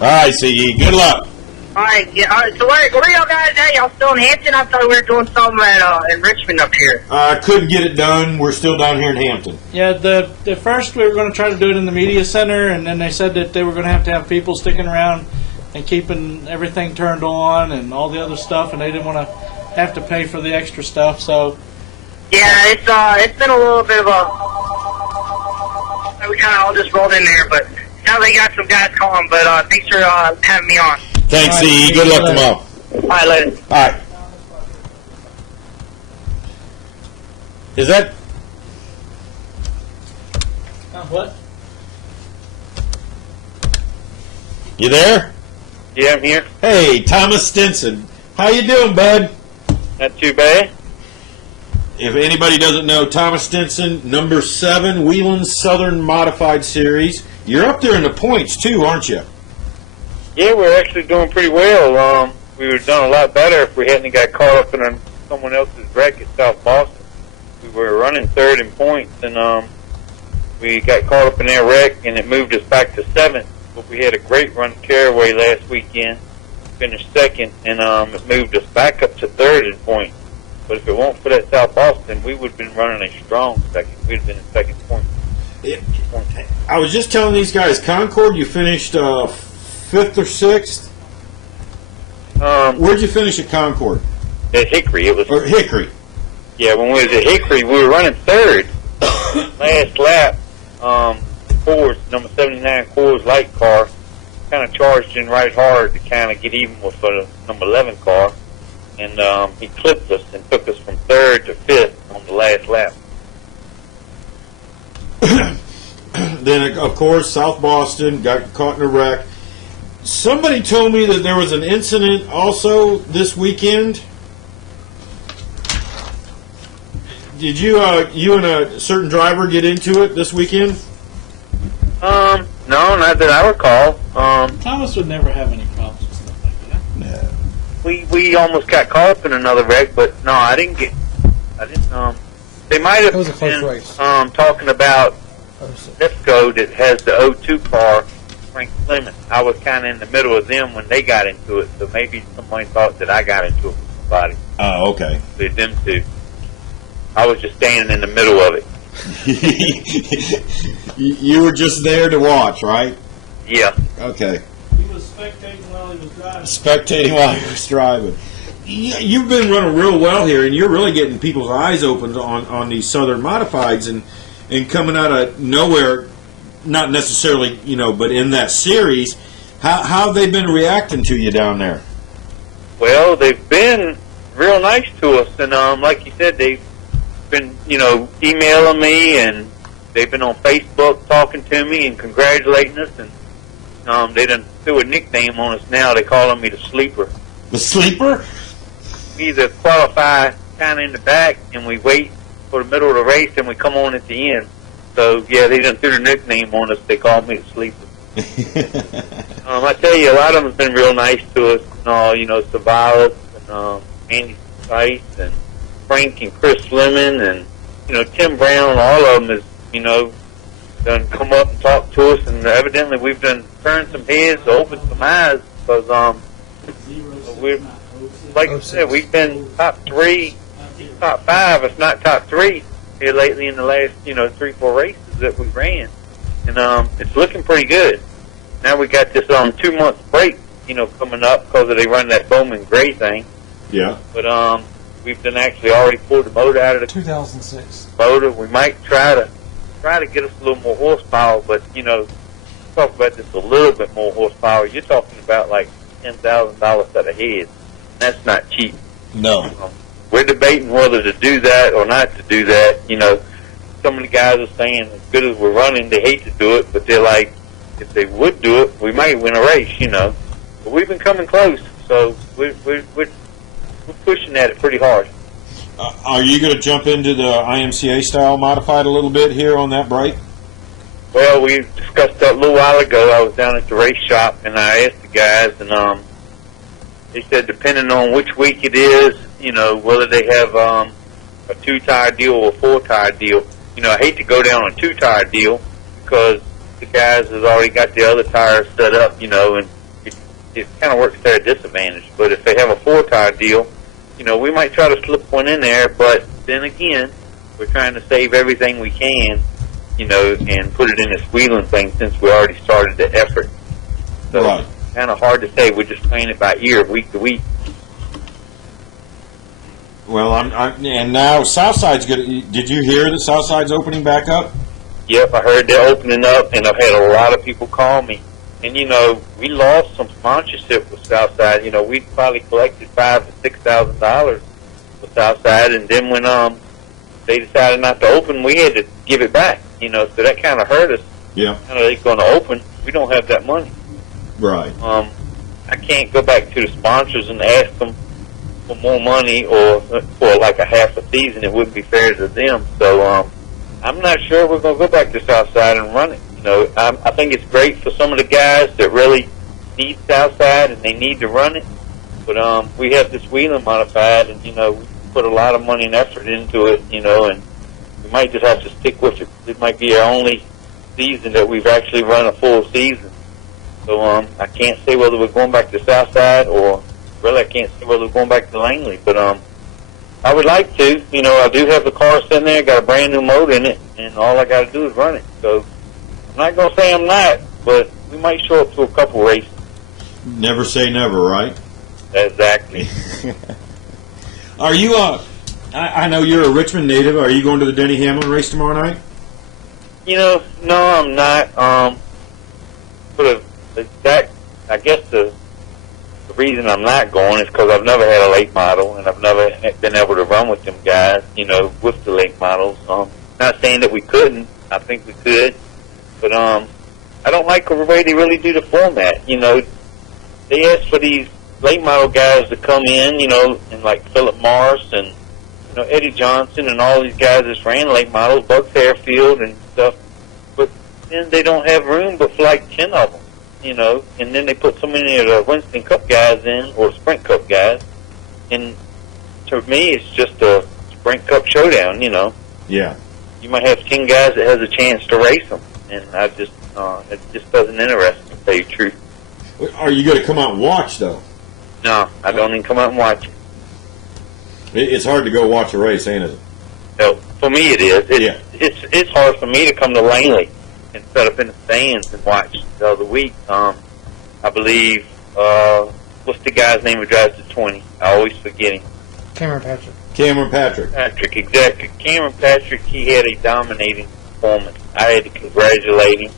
right, CE, good luck. All right, yeah, so where y'all guys at? Y'all still in Hampton? I thought we were doing something in Richmond up here. I couldn't get it done. We're still down here in Hampton. Yeah, the first we were going to try to do it in the media center, and then they said that they were going to have people sticking around and keeping everything turned on and all the other stuff, and they didn't want to have to pay for the extra stuff. So yeah, it's been a little bit of a, we kind of all just rolled in there, but now they got some guys calling. But thanks for having me on. Thanks, All right, CE. Good luck tomorrow. All right, later. All right. Is that... what? You there? Yeah, I'm here. Hey, Thomas Stinson. How you doing, bud? Not too bad. If anybody doesn't know, Thomas Stinson, number 7, Wheeling Southern Modified Series. You're up there in the points, too, aren't you? Yeah, we're actually doing pretty well. We would have done a lot better if we hadn't got caught up in someone else's wreck at South Boston. We were running third in points, and we got caught up in their wreck, and it moved us back to 7th. But we had a great run Caraway last weekend, finished 2nd, and it moved us back up to 3rd in points. But if it weren't for that South Boston, we would have been running a strong 2nd. We'd have been in 2nd point. I was just telling these guys, Concord, you finished 5th or 6th? Where'd you finish at Concord? At Hickory, it was. Or Hickory? Yeah, when we was at Hickory, we were running 3rd, last lap, Coors, number 79 Coors Light car, kind of charged in right hard to kind of get even with the number 11 car, and he clipped us and took us from 3rd to 5th on the last lap. Then, of course, South Boston got caught in a wreck. Somebody told me that there was an incident also this weekend. Did you and a certain driver get into it this weekend? No, not that I recall. Thomas would never have any problems with stuff like that. No. We almost got caught up in another wreck, but no, I didn't. They might have It was a close been race. talking about Pepco that has the O2 car, Frank Clemens. I was kind of in the middle of them when they got into it, so maybe someone thought that I got into it with somebody. Oh, okay. With them two. I was just standing in the middle of it. You were just there to watch, right? Yeah. Okay. He was spectating while he was driving. Spectating while he was driving. You've been running real well here, and you're really getting people's eyes opened on these Southern Modifieds, and coming out of nowhere, not necessarily, but in that series, how have they been reacting to you down there? Well, they've been real nice to us, and like you said, they've been, emailing me, and they've been on Facebook talking to me and congratulating us, and they done threw a nickname on us now. They calling me the Sleeper. The Sleeper? We either qualify kind of in the back, and we wait for the middle of the race, and we come on at the end. So, yeah, they done threw the nickname on us. They called me the Sleeper. I tell you, a lot of them have been real nice to us, and all, Savalas and Andy Price and Frank and Chris Lemon and, Tim Brown. All of them has, done come up and talk to us, and evidently we've done turned some heads, opened some eyes, because we're, like I said, we've been top 3, top 5, if not top 3 here lately in the last, 3-4 races that we ran, and it's looking pretty good. Now we got this 2-month break, coming up because they run that Bowman Gray thing. Yeah. But we've done actually already pulled the motor out of the 2006 motor. We might try to get us a little more horsepower, but talk about this a little bit more horsepower. You're talking about like $10,000 at a head. That's not cheap. No. We're debating whether to do that or not to do that. Some of the guys are saying as good as we're running, they hate to do it, but they're like, if they would do it, we might win a race, But we've been coming close, so we're pushing at it pretty hard. Are you going to jump into the IMCA style modified a little bit here on that break? Well, we discussed that a little while ago. I was down at the race shop, and I asked the guys, and they said depending on which week it is, whether they have a 2-tire deal or a 4-tire deal. I hate to go down a 2-tire deal because the guys have already got the other tires set up, and it kind of works to their disadvantage. But if they have a 4-tire deal, we might try to slip one in there, but then again, we're trying to save everything we can, and put it in this wheeling thing since we already started the effort. So Right. It's kind of hard to say. We're just playing it by ear, week to week. Well, and now Southside's good. Did you hear that Southside's opening back up? Yep, I heard they're opening up, and I've had a lot of people call me. And, we lost some sponsorship with Southside. We probably collected $5,000 to $6,000 with Southside, and then when they decided not to open, we had to give it back. So that kind of hurt us. Yeah. They're going to open. We don't have that money. Right. I can't go back to the sponsors and ask them for more money or for like a half a season. It wouldn't be fair to them. So I'm not sure we're going to go back to Southside and run it. I think it's great for some of the guys that really need Southside and they need to run it. But we have this wheeling modified, and we put a lot of money and effort into it. And we might just have to stick with it. It might be our only season that we've actually run a full season. So I can't say whether we're going back to Southside or really I can't say whether we're going back to Langley. But I would like to. I do have the car sitting there, got a brand new motor in it, and all I got to do is run it. So I'm not going to say I'm not, but we might show up to a couple races. Never say never, right? Exactly. Are you I know you're a Richmond native. Are you going to the Denny Hamlin race tomorrow night? No, I'm not. But I guess the reason I'm not going is because I've never had a late model, and I've never been able to run with them guys, with the late models. Not saying that we couldn't. I think we could. But I don't like the way they really do the format. They ask for these late model guys to come in, and like Philip Morris and Eddie Johnson and all these guys that ran late models, Buck Fairfield and stuff. But then they don't have room but for like 10 of them, and then they put so many of the Winston Cup guys in, or Sprint Cup guys, and to me it's just a Sprint Cup showdown, Yeah. You might have 10 guys that has a chance to race them, and it just doesn't interest me, to tell you the truth. Are you going to come out and watch, though? No, I don't even come out and watch it. It's hard to go watch a race, ain't it? No, for me it is. Yeah. It's hard for me to come to Langley and set up in the stands and watch the other week. I believe, what's the guy's name who drives the 20? I always forget him. Cameron Patrick. Cameron Patrick. Patrick, exactly. Cameron Patrick, he had a dominating performance. I had to congratulate him,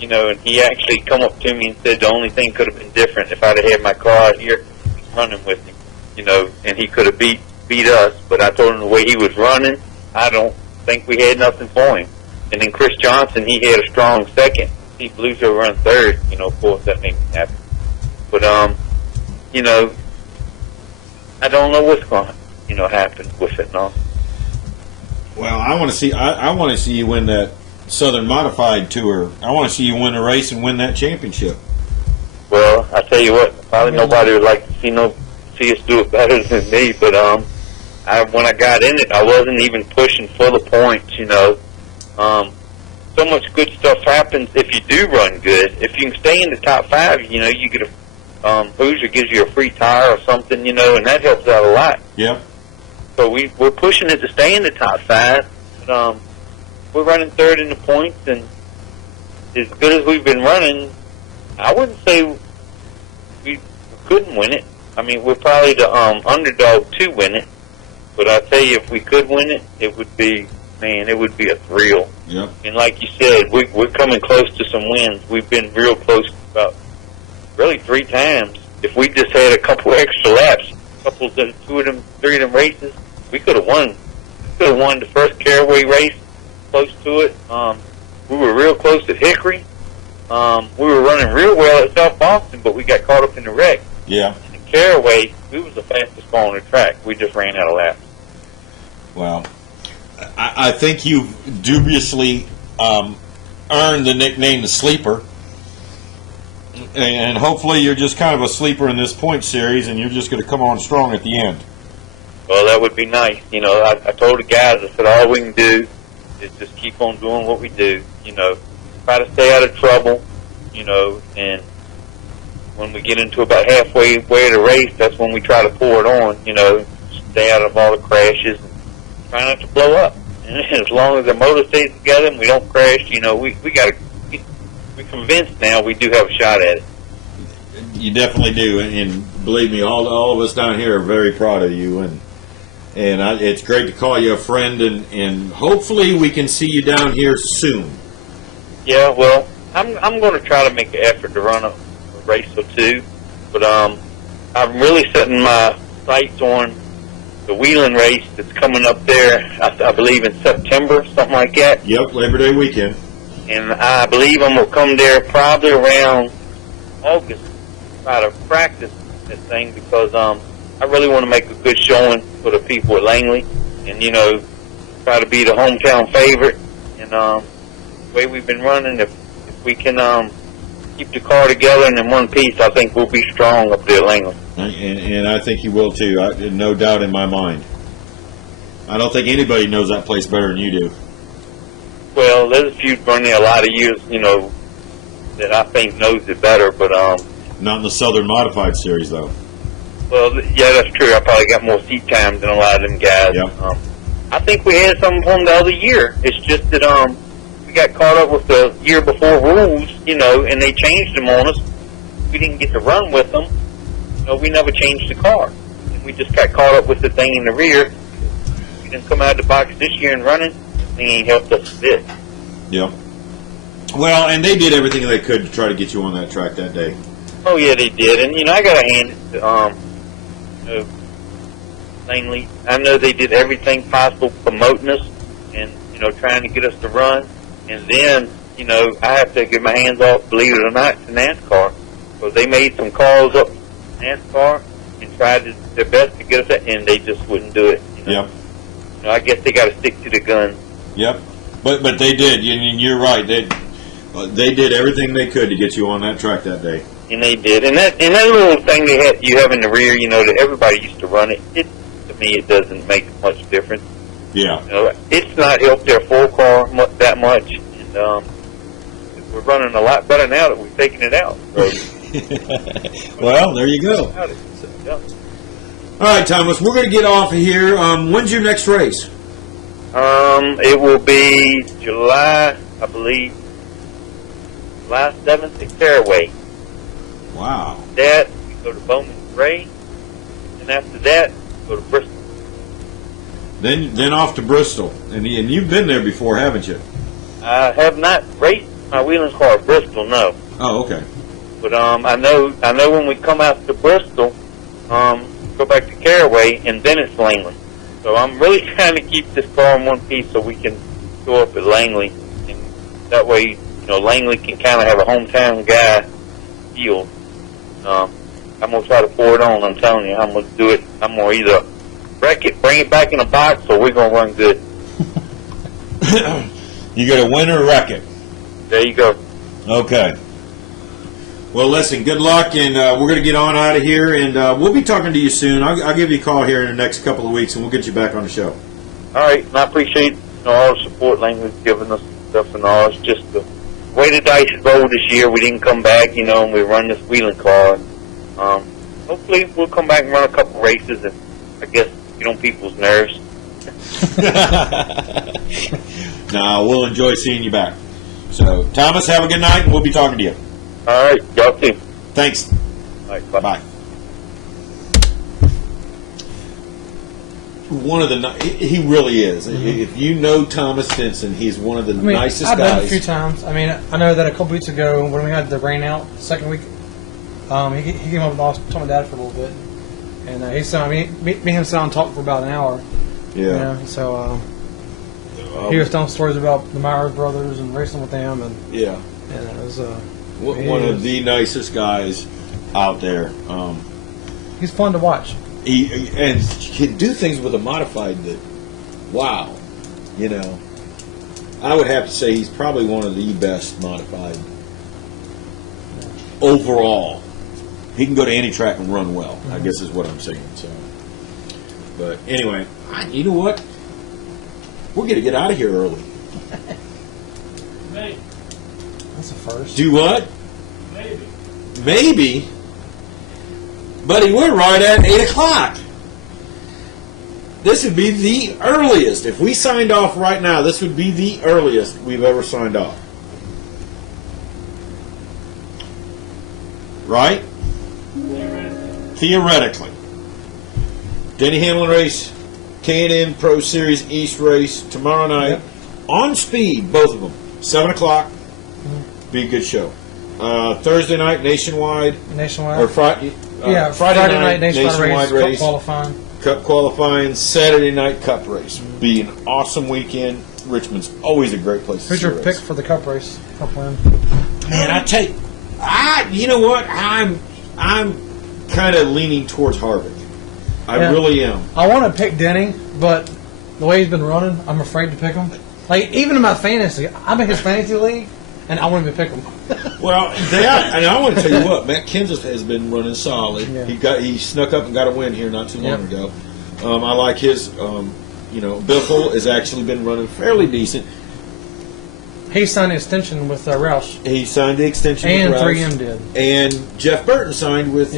and he actually come up to me and said the only thing could have been different if I'd have had my car out here running with him, and he could have beat us, but I told him the way he was running, I don't think we had nothing for him. And then Chris Johnson, he had a strong second. He blew to run third, of course that made me happy. But, I don't know what's going to, happen with it, no. Well, I want to see. I want to see you win that Southern Modified Tour. I want to see you win a race and win that championship. Well, I tell you what, probably nobody would like to see us do it better than me. But when I got in it, I wasn't even pushing for the points. So much good stuff happens if you do run good. If you can stay in the top 5, you get a Hoosier gives you a free tire or something, and that helps out a lot. Yep. So we're pushing it to stay in the top 5. But, we're running third in the points, and as good as we've been running, I wouldn't say we couldn't win it. I mean, we're probably the underdog to win it. But I tell you, if we could win it, it would be a thrill. Yep. And like you said, we're coming close to some wins. We've been real close about really 3 times. If we just had a couple extra laps, three of them races, we could have won. We could have won the first Caraway race, close to it. We were real close at Hickory. We were running real well at South Boston, but we got caught up in the wreck. Yeah. And in Caraway, we was the fastest car on the track. We just ran out of laps. Well, I think you've dubiously earned the nickname the Sleeper. And hopefully you're just kind of a sleeper in this point series, and you're just going to come on strong at the end. Well, that would be nice. I told the guys, I said, all we can do is just keep on doing what we do. Try to stay out of trouble, and when we get into about halfway of the race, that's when we try to pour it on, stay out of all the crashes, and try not to blow up. And as long as the motor stays together and we don't crash, we're convinced now we do have a shot at it. You definitely do, and believe me, all of us down here are very proud of you, and it's great to call you a friend, and hopefully we can see you down here soon. Yeah, well, I'm going to try to make an effort to run a race or two, but I'm really setting my sights on the Wheeling race that's coming up there, I believe in September, something like that. Yep, Labor Day weekend. And I believe I'm going to come there probably around August, try to practice this thing, because I really want to make a good showing for the people at Langley, and try to be the hometown favorite. And the way we've been running, if we can keep the car together and in one piece, I think we'll be strong up there at Langley. And I think you will too. No doubt in my mind. I don't think anybody knows that place better than you do. Well, there's a few running a lot of years, that I think knows it better, but not in the Southern Modified Series, though. Well, yeah, that's true. I probably got more seat time than a lot of them guys. Yep. I think we had something from the other year. It's just that we got caught up with the year before rules, and they changed them on us. We didn't get to run with them. We never changed the car. And we just got caught up with the thing in the rear. We didn't come out of the box this year and running. They ain't helped us a bit. Yep. Well, and they did everything they could to try to get you on that track that day. Oh yeah, they did, and I got to hand it to Langley. I know they did everything possible promoting us, and trying to get us to run, and then I have to get my hands off, believe it or not, to NASCAR. So they made some calls up to NASCAR and tried their best to get us that, and they just wouldn't do it. Yep. I guess they got to stick to the gun. Yep. But they did, and you're right. They did everything they could to get you on that track that day. And they did, and that little thing you have in the rear, that everybody used to run it. To me, it doesn't make much difference. Yeah. It's not helped their full car that much, and we're running a lot better now that we've taken it out. So. Well, there you go. Yeah. All right, Thomas, we're going to get off of here. When's your next race? It will be July, I believe, July 7th at Caraway. Wow. That, we go to Bowman Gray, and after that, we go to Bristol. Then off to Bristol, and you've been there before, haven't you? I have not raced my wheeling car at Bristol, no. Oh, okay. But I know when we come out to Bristol, go back to Caraway, and then it's Langley. So I'm really trying to keep this car in one piece so we can go up at Langley, and that way, Langley can kind of have a hometown guy feel. I'm gonna try to pour it on. I'm telling you, I'm gonna do it. I'm gonna either wreck it, bring it back in a box, or we're gonna run good. You got to win or wreck it. There you go. Okay. Well, listen, good luck, and we're going to get on out of here, and we'll be talking to you soon. I'll give you a call here in the next couple of weeks, and we'll get you back on the show. All right, and I appreciate all the support Langley's giving us and stuff and all. It's just the way the dice rolled this year. We didn't come back, and we run this wheeling car. Hopefully, we'll come back and run a couple races, and I guess get on people's nerves. No, we'll enjoy seeing you back. So, Thomas, have a good night, and we'll be talking to you. All right, y'all too. Thanks. All right, bye. Bye. One of the he really is. If you know Thomas Stinson, he's one of the nicest I've guys. done it a few times. I mean, I know that a couple weeks ago when we had the rain out, the second week, he came up and talked to my dad for a little bit, and he saw me and him sat and talked for about an hour. Yeah. So he was telling stories about the Myers brothers and racing with them, and yeah, and it was one of the nicest guys out there. He's fun to watch. He can do things with a modified that, wow, I would have to say he's probably one of the best modified overall. He can go to any track and run well, I guess is what I'm saying. So, but anyway, you know what? We're going to get out of here early. Maybe. That's a first. Do what? Maybe. Maybe? Buddy, we're right at 8 o'clock. This would be the earliest. If we signed off right now, this would be the earliest we've ever signed off. Right? Theoretically. Denny Hamlin race, K&N Pro Series East race tomorrow night. Yep. On speed, both of them. 7 o'clock. Be a good show. Thursday night, Nationwide. Nationwide. Or Friday night Nationwide race. Cup qualifying. Cup qualifying, Saturday night Cup race. Be an awesome weekend. Richmond's always a great place to Who's see your a pick race. for the Cup race? Cup win? Man, I tell you, you know what? I'm kind of leaning towards Harvick. I really am. I want to pick Denny, but the way he's been running, I'm afraid to pick him. Like, even in my fantasy, I'm in his fantasy league, and I won't even pick him. Well, and I want to tell you what, Matt Kenseth has been running solid. Yeah. He snuck up and got a win here not too long ago. I like his. Biffle has actually been running fairly decent. He signed an extension with Roush. He signed the extension And with Roush. 3M did. And Jeff Burton signed with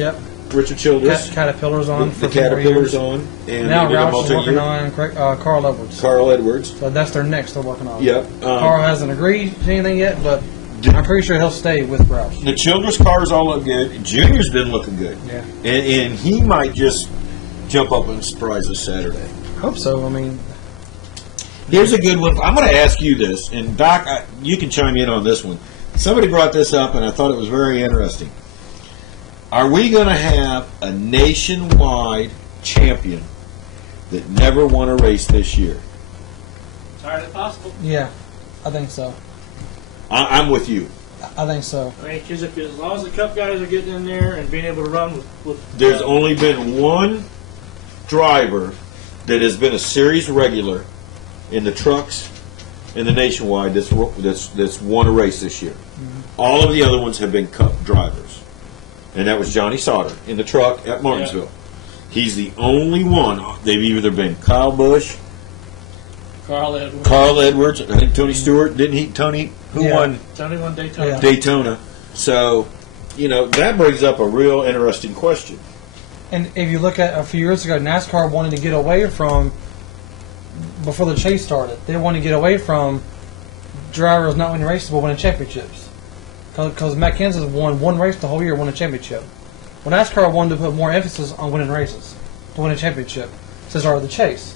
Richard Childress. Caterpillar's on. The Caterpillar's on. And now they did a Roush is working multi-year. on Carl Edwards. Carl Edwards. So that's their next they're working on. Yep. Carl hasn't agreed to anything yet, but I'm pretty sure he'll stay with Roush. The Childress cars all look good. Junior's been looking good. Yeah. And he might just jump up and surprise us Saturday. Hope so. I mean, Here's a good one. I'm going to ask you this, and Doc, you can chime in on this one. Somebody brought this up, and I thought it was very interesting. Are we going to have a nationwide champion that never won a race this year? Entirely possible. Yeah, I think so. I'm with you. I think so. I mean, because as long as the Cup guys are getting in there and being able to run with There's only been one driver that has been a series regular in the trucks in the nationwide that's won a race this year. All of the other ones have been Cup drivers, and that was Johnny Sather in the truck at Martinsville. He's the only one. They've either been Kyle Busch, Carl Edwards. Carl Edwards, I think Tony Stewart. Didn't he? Tony, who won Tony won Daytona. Yeah. Daytona? So, that brings up a real interesting question. And if you look at a few years ago, NASCAR wanted to get away from, before the chase started, they wanted to get away from drivers not winning races but winning championships. Because Matt Kenseth won one race the whole year, won a championship. Well, NASCAR wanted to put more emphasis on winning races, to win a championship, to start the chase.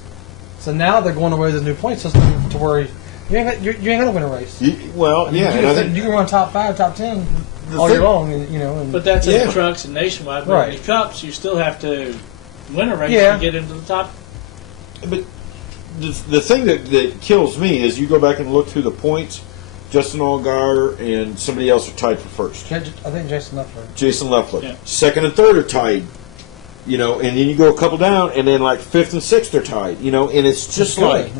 So now they're going away with this new point system to where you ain't going to win a race. You can run top 5, top 10 all year long, and But that's in the trucks and nationwide. But Right. in the Cups, you still have to win a race Yeah. to get into the top. But the thing that kills me is you go back and look through the points. Justin Allgaier and somebody else are tied for first. I think Jason Leffler. Jason Leffler. Yeah. Second and third are tied. And then you go a couple down, and then like fifth and sixth are tied. And it's just like,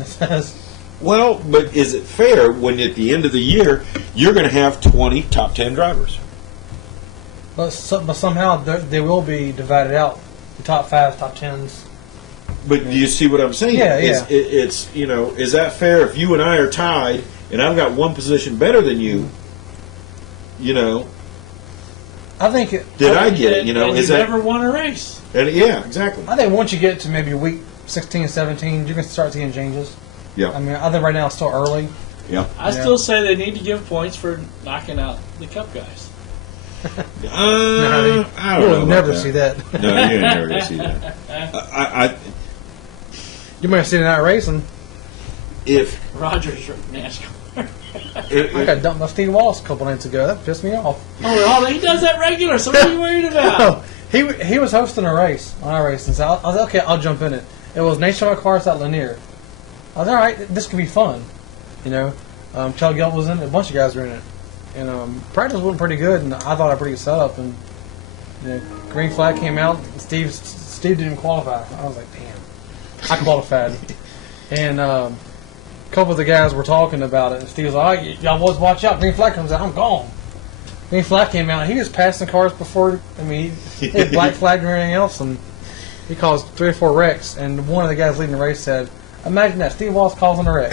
well, but is it fair when at the end of the year you're going to have 20 top 10 drivers? but somehow they will be divided out. The top 5s, top 10s. But do you see what I'm saying? Yeah, yeah. It's is that fair if you and I are tied and I've got one position better than you? I think I get it? And Is you that? never won a race. And yeah, exactly. I think once you get to maybe week 16, 17, you can start seeing changes. Yeah. I mean, I think right now it's still early. Yeah. I still say they need to give points for knocking out the Cup guys. I don't know. You'll about never that. see that. No, you're never going to see that. I You might have seen it out racing. if Rogers NASCAR. I got dumped by Steve Wallace a couple nights ago. That pissed me off. He does that regular, so what are you worried about? He was hosting a race on our race, and so I was like, okay, I'll jump in it. It was Nationwide Cars at Lanier. I was all right. This could be fun, Kelly Gelb was in it. A bunch of guys were in it, and practice went pretty good, and I thought I had a pretty good setup. And green flag came out. Steve didn't qualify. I was like, damn, I qualified, and a couple of the guys were talking about it. And Steve was like, all right, y'all boys watch out. Green flag comes out, I'm gone. Green flag came out. He was passing cars before. I mean, he had black flag and everything else, and he caused 3 or 4 wrecks. And one of the guys leading the race said, "Imagine that, Steve Walsh causing a wreck."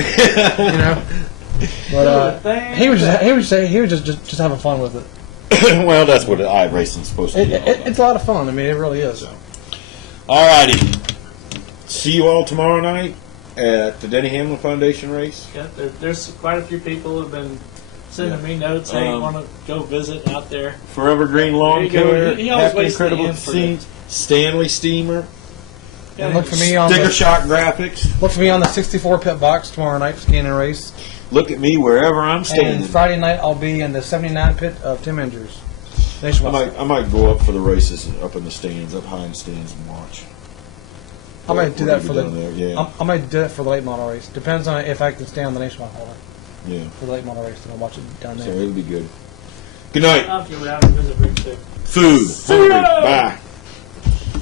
But he was just having fun with it. well, that's what iRacing's supposed to be. It's a lot of fun. I mean, it really is. So. All righty. See you all tomorrow night at the Denny Hamlin Foundation race. Yeah, there's quite a few people who have been sending me notes saying you want to go visit out there. Forever Green Lawn There you go. Care, He always Happy waits to the Incredible end for Scenes, Stanley Steamer, And look for me on Sticker the, Shock Graphics. look for me on the 64 pit box tomorrow night, scanning race. Look at me wherever I'm standing. And Friday night I'll be in the 79 pit of Tim Andrews. I might go up for the races up in the stands, up high in the stands, and watch. I might do that for down there, yeah. I might do that for the late model race. Depends on if I can stay on the nationwide hauler Yeah, for the late model race. Then I'll watch it down so there. it'll be good. Good night. I'll have to go down and visit Rick too. Food. Hungry. Bye.